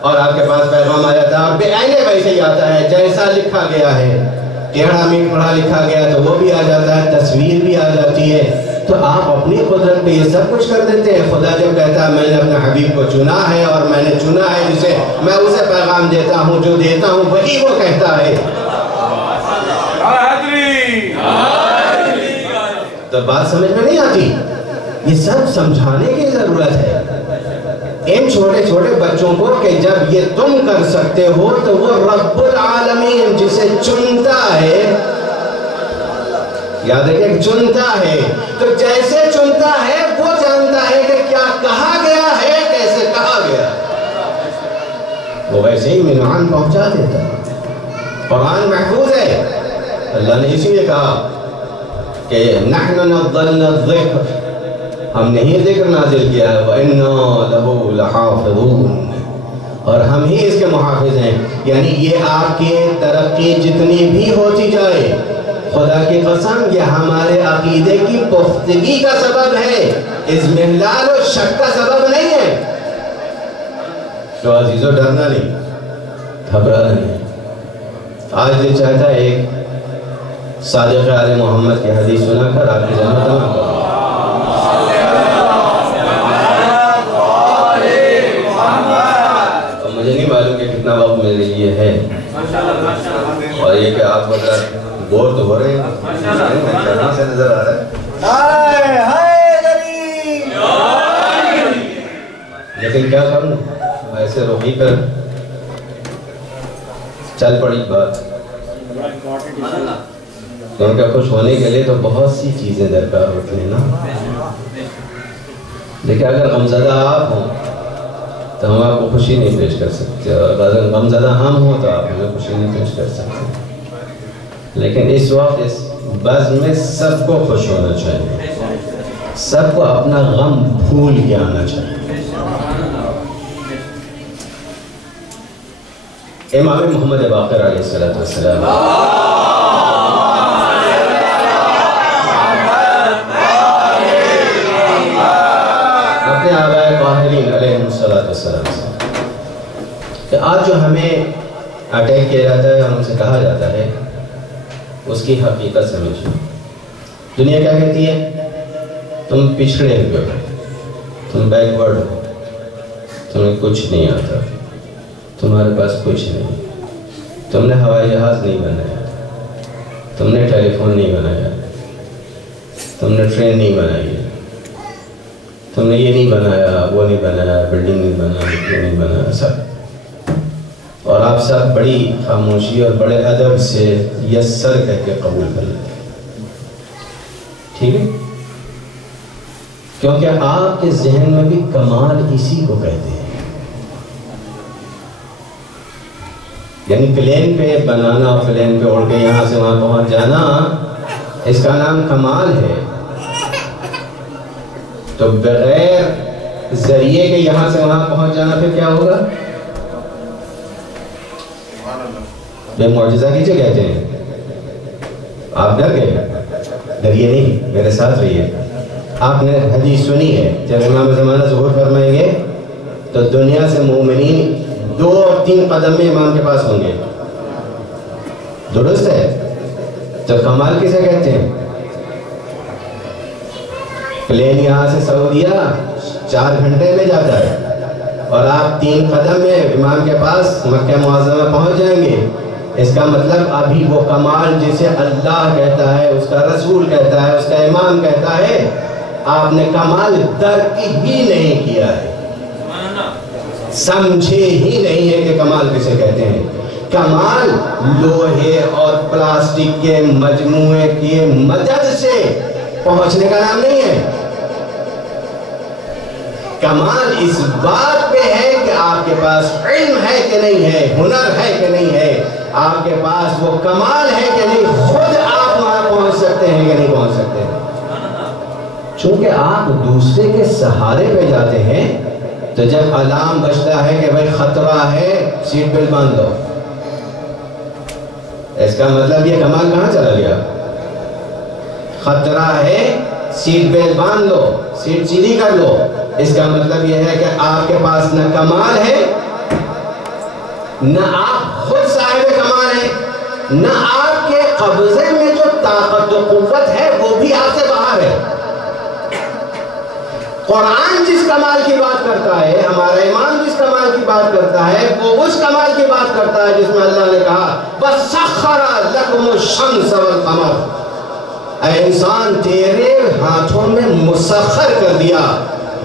اور آپ کے پاس پیغام آ جاتا ہے اور بے عینے ویسے ہی آتا ہے جیسا لکھا گیا ہے. ٹیڑھا میٹھا لکھا گیا تو وہ بھی آ جاتا ہے، تصویر بھی آ جاتی ہے. تو آپ اپنی قدرت پہ یہ سب کچھ کر دیتے ہیں. خدا جب کہتا ہے میں نے اپنے حبیب کو چنا ہے اور میں نے چنا ہے جسے میں اسے پیغام دیتا ہوں، جو دیتا ہوں وہی وہ کہتا ہے. تو بات سمجھ میں نہیں آتی. یہ سب سمجھانے کی ضرورت ہے ان چھوٹے چھوٹے بچوں کو کہ جب یہ تم کر سکتے ہو تو وہ رب العالمین جسے چنتا ہے، یاد رکھیں کہ چنتا ہے، تو جیسے چنتا ہے وہ جانتا ہے کہ کیا کہا گیا ہے، کیسے کہا گیا، وہ ویسے ہی منعان پہنچا دیتا ہے. قرآن محفوظ ہے. اللہ نے اسی لیے کہا کہ نحن نزلنا الذکر، ہم نے ہی ذکر نازل کیا ہے، وَإِنَّا لَهُ لَحَافِظُونَ، اور ہم ہی اس کے محافظ ہیں. یعنی یہ آپ کی ترقی جتنی بھی ہوتی جائے، خدا کی قسم یہ ہمارے عقیدے کی پختگی کا سبب ہے، اضمحلال و شک کا سبب نہیں ہے. تو عزیزو ڈرنا نہیں، گھبرانا نہیں. آج دل چاہتا ہے ایک صادق آل محمد کی حدیث سنا کر آپ کی جنت تمام کروں. مجھے نہیں معلوم کہ کتنا وقت میرے لیے ہے، اور یہ کہ آپ حضرات بور تو ہو رہے ہیں، کہاں سے نظر آ رہا ہے، لیکن کیا کروں، ایسے روحی پر چل پڑی بات. کیونکہ خوش ہونے کے لیے تو بہت سی چیزیں درکار ہوتی ہیں نا. لیکن اگر غمزدہ آپ ہوں تو ہم آپ کو خوشی نہیں پیش کر سکتے، اور اگر غمزدہ ہم ہوں تو آپ ہمیں خوشی نہیں پیش کر سکتے. لیکن اس وقت اس بزم میں سب کو خوش ہونا چاہیے، سب کو اپنا غم بھول کے آنا چاہیے. امام محمد باقر علیہ السلام اپنے آبائے طاہرین علیہ السلام کہ آج جو ہمیں اٹیک کیا جاتا ہے اور ہم سے کہا جاتا ہے اس کی حقیقت سمجھو. دنیا کیا کہتی ہے؟ تم پچھڑے ہوئے ہو، تم بیکورڈ ہو، تمہیں کچھ نہیں آتا، تمہارے پاس کچھ نہیں. تم نے ہوائی جہاز نہیں بنایا, تم نے ٹیلی فون نہیں بنایا, تم نے ٹرین نہیں بنائی, تم نے یہ نہیں بنایا, وہ نہیں بنایا, بلڈنگ نہیں بنائی, یہ نہیں بنایا, سب. اور آپ سب بڑی خاموشی اور بڑے ادب سے یسر کہہ کے قبول کر لیتے. ٹھیک ہے؟ کیونکہ آپ کے ذہن میں بھی کمال اسی کو کہتے ہیں. یعنی پلین پہ بنانا اور پلین پہ اڑ کے یہاں سے وہاں پہنچ جانا, اس کا نام کمال ہے. تو بغیر ذریعے کے یہاں سے وہاں پہنچ جانا پھر کیا ہوگا؟ بے معجزہ کیسے کہتے ہیں؟ آپ ڈر گئے؟ ڈریے نہیں, میرے ساتھ رہیے. آپ نے حدیث سنی ہے جب امام زمانہ ظہور فرمائیں گے تو دنیا سے مومنین 2 اور 3 قدم میں امام کے پاس ہوں گے. درست ہے؟ تو کمال کسے کہتے ہیں؟ پلین یہاں سے سعودیہ 4 گھنٹے میں جاتا ہے اور آپ 3 قدم میں امام کے پاس مکہ معظمہ پہنچ جائیں گے. اس کا مطلب ابھی وہ کمال جسے اللہ کہتا ہے, اس کا رسول کہتا ہے, اس کا امام کہتا ہے, آپ نے کمال درک ہی نہیں کیا ہے, سمجھے ہی نہیں ہے کہ کمال کسے کہتے ہیں. کمال لوہے اور پلاسٹک کے مجموعے کی مدد سے پہنچنے کا نام نہیں ہے. کمال اس بات پہ ہے کہ آپ کے پاس علم ہے کہ نہیں ہے, ہنر ہے کہ نہیں ہے, آپ کے پاس وہ کمال ہے کہ نہیں, خود آپ وہاں پہنچ سکتے ہیں کہ نہیں پہنچ سکتے. چونکہ آپ دوسرے کے سہارے پہ جاتے ہیں تو جب الارم بجتا ہے کہ بھائی خطرہ ہے, سیٹ بیلٹ باندھ دو, اس کا مطلب یہ کمال کہاں چلا گیا؟ خطرہ ہے, سیٹ بیلٹ باندھ لو, سیٹ سیدھی کر لو. اس کا مطلب یہ ہے کہ آپ کے پاس نہ کمال ہے, نہ آپ خود صاحب کمال ہیں, نہ آپ کے قبضے میں جو طاقت و قوت ہے وہ بھی آپ سے باہر ہے. قرآن جس کمال کی بات کرتا ہے, ہمارا امام جس کمال کی بات کرتا ہے, وہ اس کمال کی بات کرتا ہے جس میں اللہ نے کہا وَسَخَّرَ لَكُمُ الشَّمْسَ وَالْقَمَرَ, اے انسان تیرے ہاتھوں میں مسخر کر دیا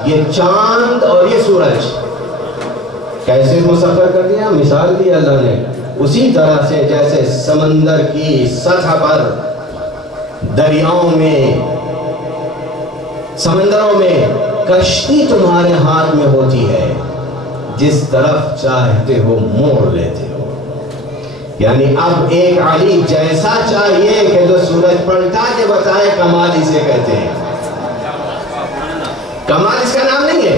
یہ چاند اور یہ سورج. کیسے مسخر کر دیا؟ مثال دی اللہ نے, اسی طرح سے جیسے سمندر کی سطح پر, دریاؤں میں, سمندروں میں کشتی تمہارے ہاتھ میں ہوتی ہے, جس طرف چاہتے ہو موڑ لیتے ہو. یعنی اب ایک علی جیسا چاہیے کہ جو سورج پلٹا کے بتائے کمال اسے کہتے ہیں. کمال اس کا نام نہیں ہے.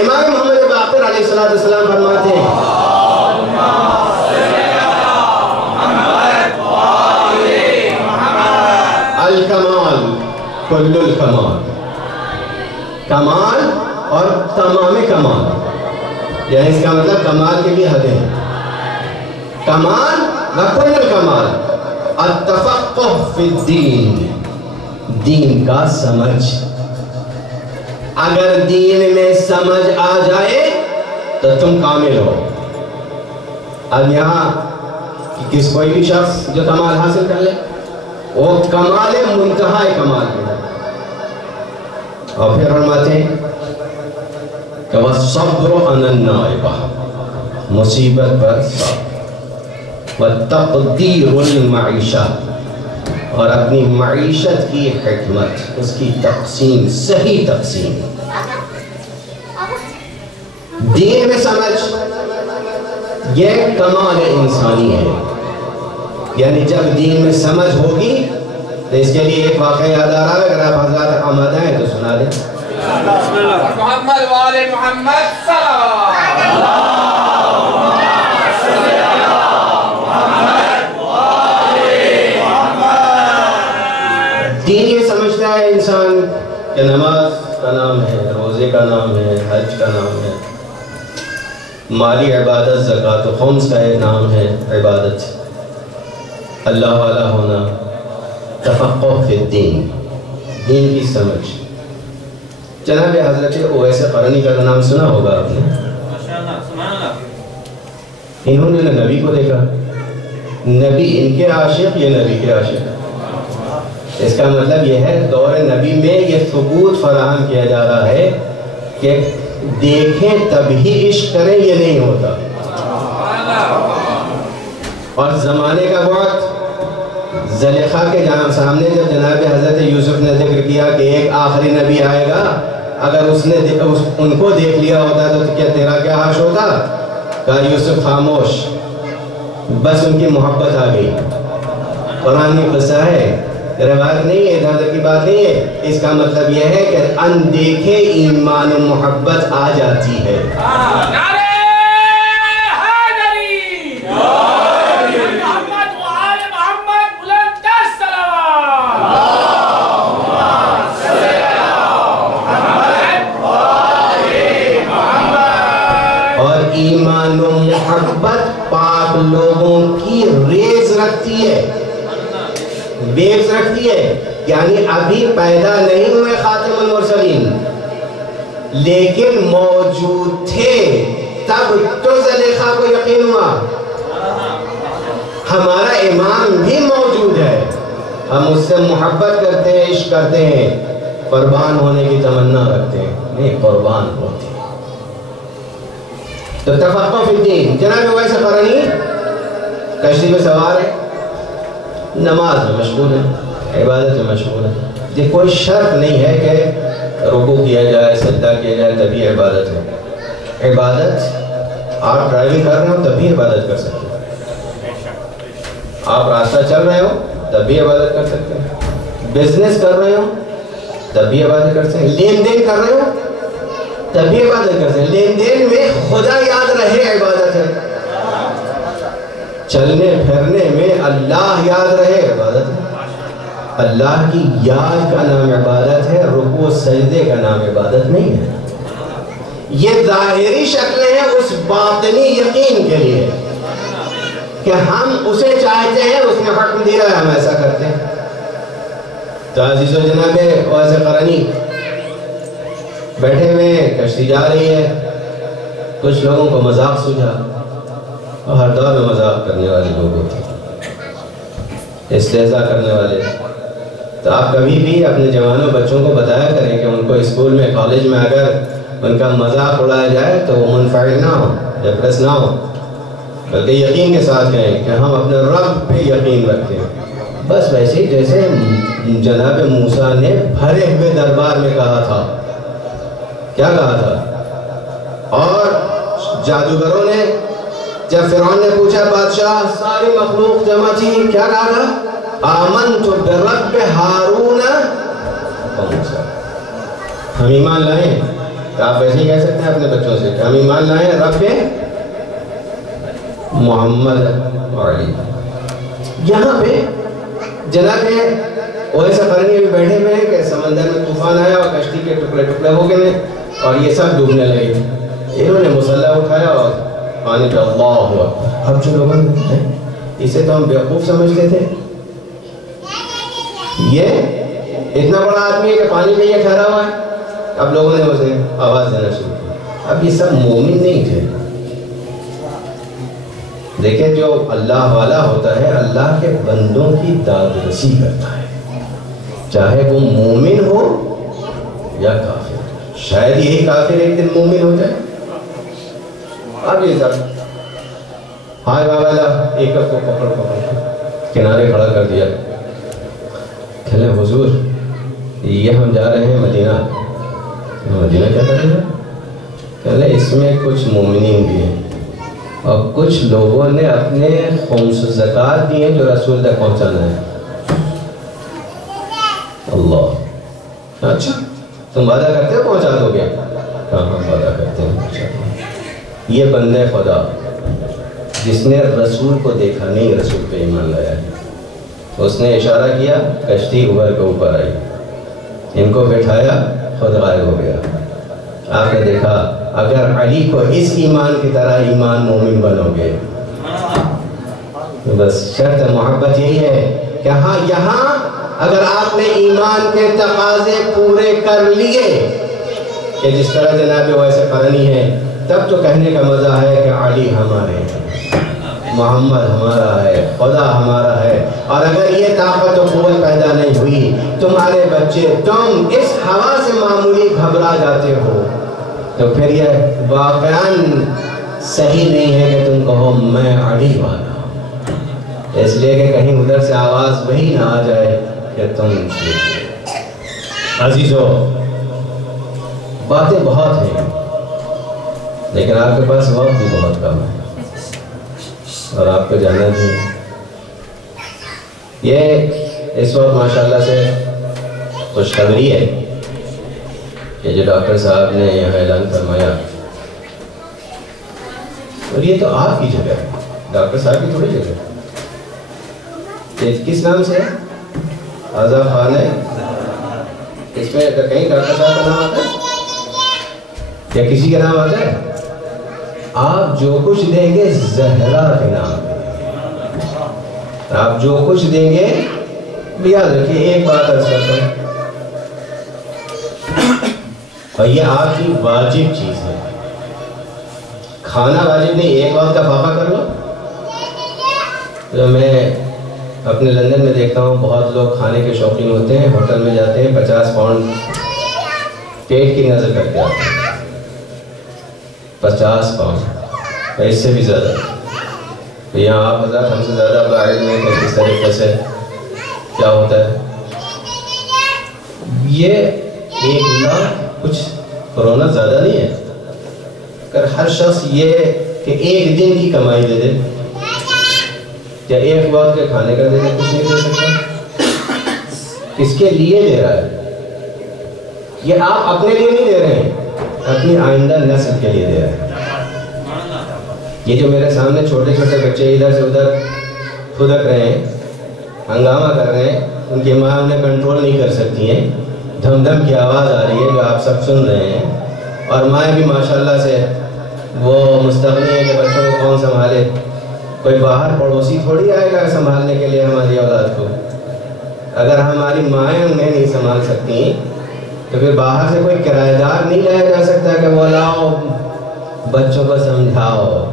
امام محمد باقر علیہ السلام فرماتے ہیں الکمال کل الکمال, کمال اور تمام کمال, یعنی اس کا مطلب کمال کی بھی حدیں ہیں. کمال و کل الکمال التفقہ فی الدین, دین کا سمجھ. اگر دین میں سمجھ آ جائے تو تم کامل ہو. اب یہاں کس کوئی بھی شخص جو کمال حاصل کر لے وہ کمال منتہا کمال ہے. اور پھر فرماتے ہیں کہ وَالصَّبْرُ عَلَى النَّائِبَةِ, مصیبت پر صبر, وَالتَّقْدِيرُ الْمَعِيشَةِ, اور اپنی معیشت کی حکمت, اس کی تقسیم, صحیح تقسیم. دین میں سمجھ یہ کمال انسانی ہے. یعنی جب دین میں سمجھ ہوگی تو اس کے لیے ایک واقعہ یاد آ رہا ہے, اگر آپ حضرات آمادہ ہیں تو سنا دیں. محمد وآل محمد صلی اللہ دین یہ سمجھتا ہے انسان کہ نماز کا نام ہے, روزے کا نام ہے, حج کا نام ہے, مالی عبادت زکوٰۃ و خمس کا ایک نام ہے عبادت, اللہ والا ہونا, تفقہ فی الدین, دین کی سمجھ. جناب حضرت اویس قرنی کا نام سنا ہوگا آپ نے. انہوں نے نبی کو دیکھا، نبی ان کے عاشق، یہ نبی کے عاشق۔ اس کا مطلب یہ ہے دور نبی میں یہ ثبوت فراہم کیا جا رہا ہے کہ دیکھیں تبھی عشق کریں، یہ نہیں ہوتا۔ اور زمانے کا وقت، زلیخا کے سامنے جب جناب حضرت یوسف نے ذکر کیا کہ ایک آخری نبی آئے گا، اگر اس نے ان کو دیکھ لیا ہوتا تو کیا تیرا کیا حال ہوتا؟ کہا یوسف خاموش، بس ان کی محبت آ گئی۔ قرآن کی قصہ ہے، روایت نہیں ہے، ادھر کی بات نہیں ہے۔ اس کا مطلب یہ ہے کہ اندیکھے ایمان و محبت آ جاتی ہے۔ ایمان و محبت پاک لوگوں کی ریز رکھتی ہے، ویوز رکھتی ہے، یعنی ابھی پیدا نہیں ہوئے خاتم المرسلین لیکن موجود تھے، تب تو زلیخا کو یقین ہوا ہمارا امام بھی موجود ہے، ہم اس سے محبت کرتے ہیں، عشق کرتے ہیں، قربان ہونے کی تمنا رکھتے ہیں، نہیں قربان ہوتے ہیں۔ تو تفقہ فی الدین، جناب ویسے قرنی کشتی میں سوار ہے، نماز میں مشغول ہے، عبادت میں مشغول ہے۔ یہ کوئی شرط نہیں ہے کہ رکوع کیا جائے، سجدہ کیا جائے تبھی عبادت ہے۔ عبادت آپ ڈرائیونگ کر رہے ہو تب بھی عبادت کر سکتے ہیں، آپ راستہ چل رہے ہو تب بھی عبادت کر سکتے ہیں، بزنس کر رہے ہو تب بھی عبادت کر سکتے ہیں، لین دین کر رہے ہو تبھی عبادت کرتے ہیں۔ لین دین میں خدا یاد رہے عبادت ہے، چلنے پھرنے میں اللہ یاد رہے عبادت ہے۔ اللہ کی یاد کا نام عبادت ہے، رکوع سجدے کا نام عبادت نہیں ہے۔ یہ ظاہری شکلیں ہیں اس باطنی یقین کے لیے کہ ہم اسے چاہتے ہیں، اس نے حکم دیا ہے، ہم ایسا کرتے ہیں۔ تو عزیز و جناب ویسے قرنی بیٹھے ہوئے، کشتی جا رہی ہے، کچھ لوگوں کو مذاق سوجھا، اور ہر دور میں مذاق کرنے والے لوگ ہوتے ہیں، استہزاء کرنے والے۔ تو آپ کبھی بھی اپنے جوانوں بچوں کو بتایا کریں کہ ان کو اسکول میں، کالج میں اگر ان کا مذاق اڑایا جائے تو وہ منفعل نہ ہو، ڈپریس نہ ہو، بلکہ یقین کے ساتھ کہیں کہ ہم اپنے رب پہ یقین رکھتے ہیں۔ بس ویسے ہی جیسے جناب موسیٰ نے بھرے ہوئے دربار میں کہا تھا، کیا کہا تھا؟ اور جادوگروں نے جب فرعون نے پوچھا، بادشاہ ساری مخلوق جمع تھی، کیا کہا تھا؟ آمنت برب ہارون و موسیٰ۔ ہم ایمان لائیں، آپ ایسے ہی کہہ سکتے ہیں اپنے بچوں سے کہ ہم ایمان لائیں رب محمد علی۔ یہاں پہ جناب ویسے قرنی بھی بیٹھے ہوئے ہیں کہ سمندر میں طوفان آیا اور کشتی کے ٹکڑے ٹکڑے ہو گئے اور یہ سب ڈوبنے لگے۔ انہوں نے مسلح اٹھایا اور پانی کا اللہ ہوا۔ اب جو لوگوں نے اسے تو ہم بیوقوف سمجھتے تھے، یہ اتنا بڑا آدمی ہے کہ پانی پہ یہ ٹھہرا ہوا ہے۔ اب لوگوں نے اسے آواز دینا شروع کی۔ اب یہ سب مومن نہیں تھے۔ دیکھیں جو اللہ والا ہوتا ہے اللہ کے بندوں کی داد رسی کرتا ہے، چاہے وہ مومن ہو یا کافر۔ شاید یہی کافر ایک دن مومن ہو جائے۔ اب یہ سب ہائے بابا ایک کو پکڑ کنارے کھڑا کر دیا، کہلے حضور یہ ہم جا رہے ہیں مدینہ۔ مدینہ کیا کر رہے ہیں؟ کہلے اس میں کچھ مومنین بھی ہیں اور کچھ لوگوں نے اپنے خمس زکوٰۃ دی ہیں جو رسول تک پہنچانا ہے۔ اللہ، اچھا تم وعدہ کرتے ہو پہنچا دو گے؟ ہاں ہم وعدہ کرتے ہیں پہنچا دو۔ یہ بندہ خدا جس نے رسول کو دیکھا نہیں، رسول پہ ایمان لایا ہے، اس نے اشارہ کیا، کشتی ابھر کے اوپر آئی، ان کو بٹھایا، خود غائب ہو گیا۔ آپ نے دیکھا اگر علی کو اس ایمان کی طرح ایمان مومن بنو گے، بس شرط محبت یہی ہے کہ ہاں یہاں اگر آپ نے ایمان کے تقاضے پورے کر لیے کہ جس طرح جناب ویسے قرنی ہے تب تو کہنے کا مزہ ہے کہ علی ہمارے ہیں، محمد ہمارا ہے، خدا ہمارا ہے۔ اور اگر یہ طاقت و قوت پیدا نہیں ہوئی، تمہارے بچے تم اس ہوا سے معمولی گھبرا جاتے ہو، تو پھر یہ واقعاً صحیح نہیں ہے کہ تم کہو میں علی والا ہوں، اس لیے کہ کہیں ادھر سے آواز وہی نہ آ جائے کہ تم عزیزو باتیں بہت ہیں لیکن آپ کے پاس وقت بھی بہت کم ہے اور آپ کو جانا بھی ہے۔ یہ اس وقت ماشاءاللہ سے خوشخبری ہے کہ جو ڈاکٹر صاحب نے یہاں اعلان فرمایا، اور یہ تو آپ کی جگہ ہے، ڈاکٹر صاحب کی تھوڑی جگہ ہے۔ یہ کس نام سے ہے؟ آزا خان ہے، اس میں کہیں ڈاکٹر صاحب کا نام آتا ہے یا کسی کا نام آتا ہے؟ آپ جو کچھ دیں گے زہرا کے نام پہ، آپ جو کچھ دیں گے، یاد رکھیے ایک بات عرض کرتا ہوں، اور یہ آپ کی واجب چیز ہے، کھانا واجب نہیں، ایک وقت کا فاقہ کر لو۔ جو میں اپنے لندن میں دیکھتا ہوں بہت لوگ کھانے کے شوقین ہوتے ہیں، ہوٹل میں جاتے ہیں 50 پاؤنڈ پیٹ کی نظر کرتے آتے ہیں، 50 پاؤنڈ، اس سے بھی زیادہ۔ تو یہاں آپ حضرات ہم سے زیادہ باعث میں کہ کس طریقے سے کیا ہوتا ہے۔ یہ 1 لاکھ کچھ کرونا زیادہ نہیں ہے، اگر ہر شخص یہ کہ ایک دن کی کمائی دے دے یا ایک وقت کے کھانے کا دے دے، کچھ نہیں دے سکتا۔ کس کے لیے دے رہا ہے؟ یہ آپ اپنے لیے نہیں دے رہے ہیں، اپنی آئندہ نسل کے لیے دے رہے ہیں۔ یہ جو میرے سامنے چھوٹے چھوٹے بچے ادھر سے ادھر پھدک رہے ہیں، ہنگامہ کر رہے ہیں، ان کی ماں انہیں کنٹرول نہیں کر سکتی ہیں، دھم دھم کی آواز آ رہی ہے جو آپ سب سن رہے ہیں، اور مائیں بھی ماشاءاللہ سے وہ مستغنی ہے کہ بچوں کو کون سنبھالے، کوئی باہر پڑوسی تھوڑی آئے گا سنبھالنے کے لیے ہماری اولاد کو۔ اگر ہماری مائیں انہیں نہیں سنبھال سکتی تو پھر باہر سے کوئی کرایہ دار نہیں لایا جا سکتا کہ وہ لاؤ بچوں کو سمجھاؤ۔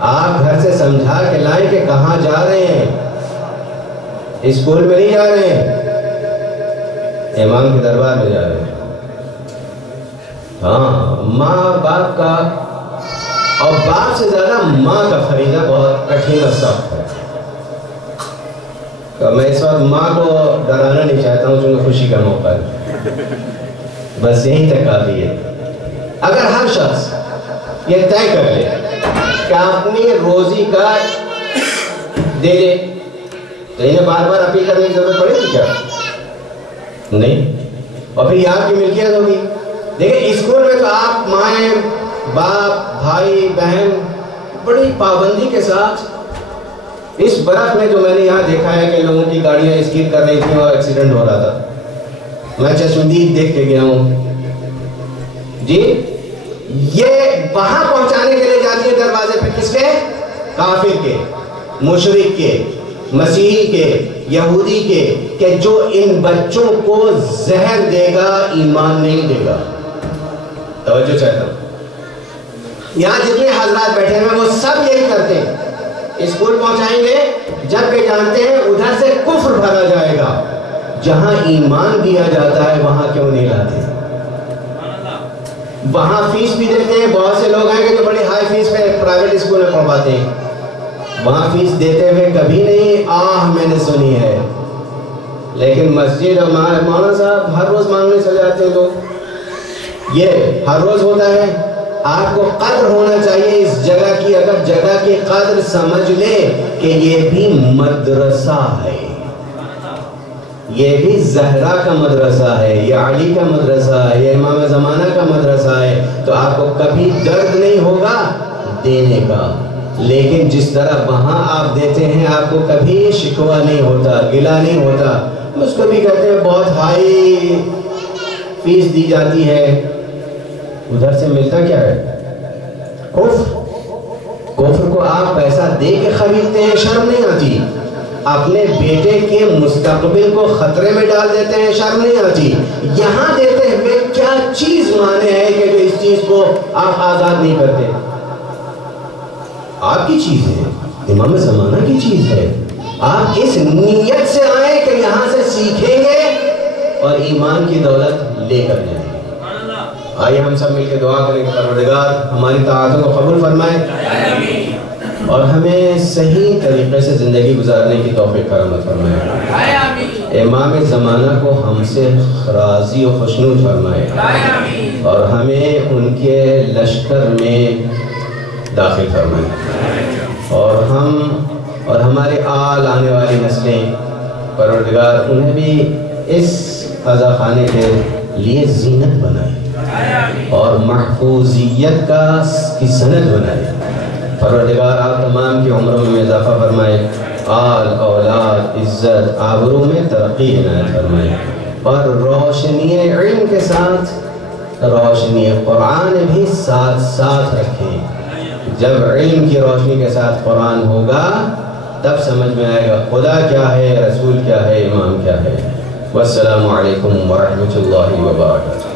آپ گھر سے سمجھا کے لائیں کہ کہاں جا رہے ہیں، اسکول میں نہیں جا رہے ہیں، امام کے دربار میں جا رہے ہیں۔ ہاں، ماں باپ کا اور باپ سے زیادہ ماں کا فریضہ بہت کٹھن اور سخت ہے۔ تو میں اس وقت ماں کو ڈرانا نہیں چاہتا ہوں چونکہ خوشی کا موقع ہے، بس یہیں تک کافی ہے۔ اگر ہر شخص یہ طے کر لے کہ اپنی روزی کا دے دے تو انہیں بار بار اپیل کرنے کی ضرورت پڑے گی کیا؟ نہیں، اور پھر یہ آپ کی ملکیت ہوگی۔ دیکھیں اسکول میں تو آپ مائیں باپ بھائی بہن بڑی پابندی کے ساتھ، اس برف میں جو میں نے یہاں دیکھا ہے کہ لوگوں کی گاڑیاں اسکیڈ کر رہی تھیں اور ایکسیڈنٹ ہو رہا تھا، میں چشمدید دیکھ کے گیا ہوں جی، یہ وہاں پہنچانے کے لیے جاتی ہے دروازے پہ کس کے؟ کافر کے، مشرک کے، مسیحی کے، یہودی کے، کہ جو ان بچوں کو زہر دے گا ایمان نہیں دے گا۔ توجہ چاہتا ہوں، یہاں جتنے حضرات بیٹھے ہیں وہ سب یہی کرتے ہیں، اسکول پہنچائیں گے جبکہ جانتے ہیں ادھر سے کفر بھرا جائے گا، جہاں ایمان دیا جاتا ہے وہاں کیوں نہیں لاتے؟ وہاں فیس بھی دیتے ہیں، بہت سے لوگ ہیں کہ جو بڑی ہائی فیس پہ پرائیویٹ اسکول میں پڑھواتے ہیں، وہاں فیس دیتے ہوئے کبھی نہیں آہ میں نے سنی ہے، لیکن مسجد اور مولانا صاحب ہر روز مانگنے چلے جاتے ہیں لوگ، یہ ہر روز ہوتا ہے۔ آپ کو قدر ہونا چاہیے اس جگہ کی، اگر جگہ کی قدر سمجھ لے کہ یہ بھی مدرسہ ہے، یہ بھی زہرا کا مدرسہ ہے، یہ علی کا مدرسہ ہے، یہ امام زمانہ کا مدرسہ ہے، تو آپ کو کبھی درد نہیں ہوگا دینے کا، لیکن جس طرح وہاں آپ دیتے ہیں آپ کو کبھی شکوہ نہیں ہوتا، گلہ نہیں ہوتا۔ اس کو بھی کہتے ہیں بہت ہائی فیس دی جاتی ہے، ادھر سے ملتا کیا ہے؟ کفر کو آپ پیسہ دے کے خریدتے ہیں، شرم نہیں آتی؟ اپنے بیٹے کے مستقبل کو خطرے میں ڈال دیتے ہیں، شرم نہیں آتی؟ یہاں دیتے ہوئے کیا چیز مانے ہے کہ اس چیز کو آپ آزاد نہیں کرتے. آپ کی چیز ہے, امام زمانہ کی چیز ہے. آپ اس نیت سے آئیں کہ یہاں سے سیکھیں گے اور ایمان کی دولت لے کر جائیں گے. آئیے ہم سب مل کے دعا کریں کہ پروردگار ہماری طاعتوں کو قبول فرمائے اور ہمیں صحیح طریقے سے زندگی گزارنے کی توفیق کرامت فرمائے. امام زمانہ کو ہم سے راضی و خوشنود فرمائے اور ہمیں ان کے لشکر میں داخل فرمائے. اور ہم اور ہمارے آنے والی نسلیں پروردگار انہیں بھی اس عزا خانے کے لیے زینت بنائے اور محفوظیت کی سند بنائے. پروردگار آپ تمام کی عمروں میں اضافہ فرمائے, آل اولاد عزت آبرو میں ترقی عنایت فرمائے اور روشنی علم کے ساتھ روشنی قرآن بھی ساتھ ساتھ رکھیں. جب علم کی روشنی کے ساتھ قرآن ہوگا تب سمجھ میں آئے گا خدا کیا ہے, رسول کیا ہے, امام کیا ہے. والسلام علیکم ورحمۃ اللہ وبرکاتہ.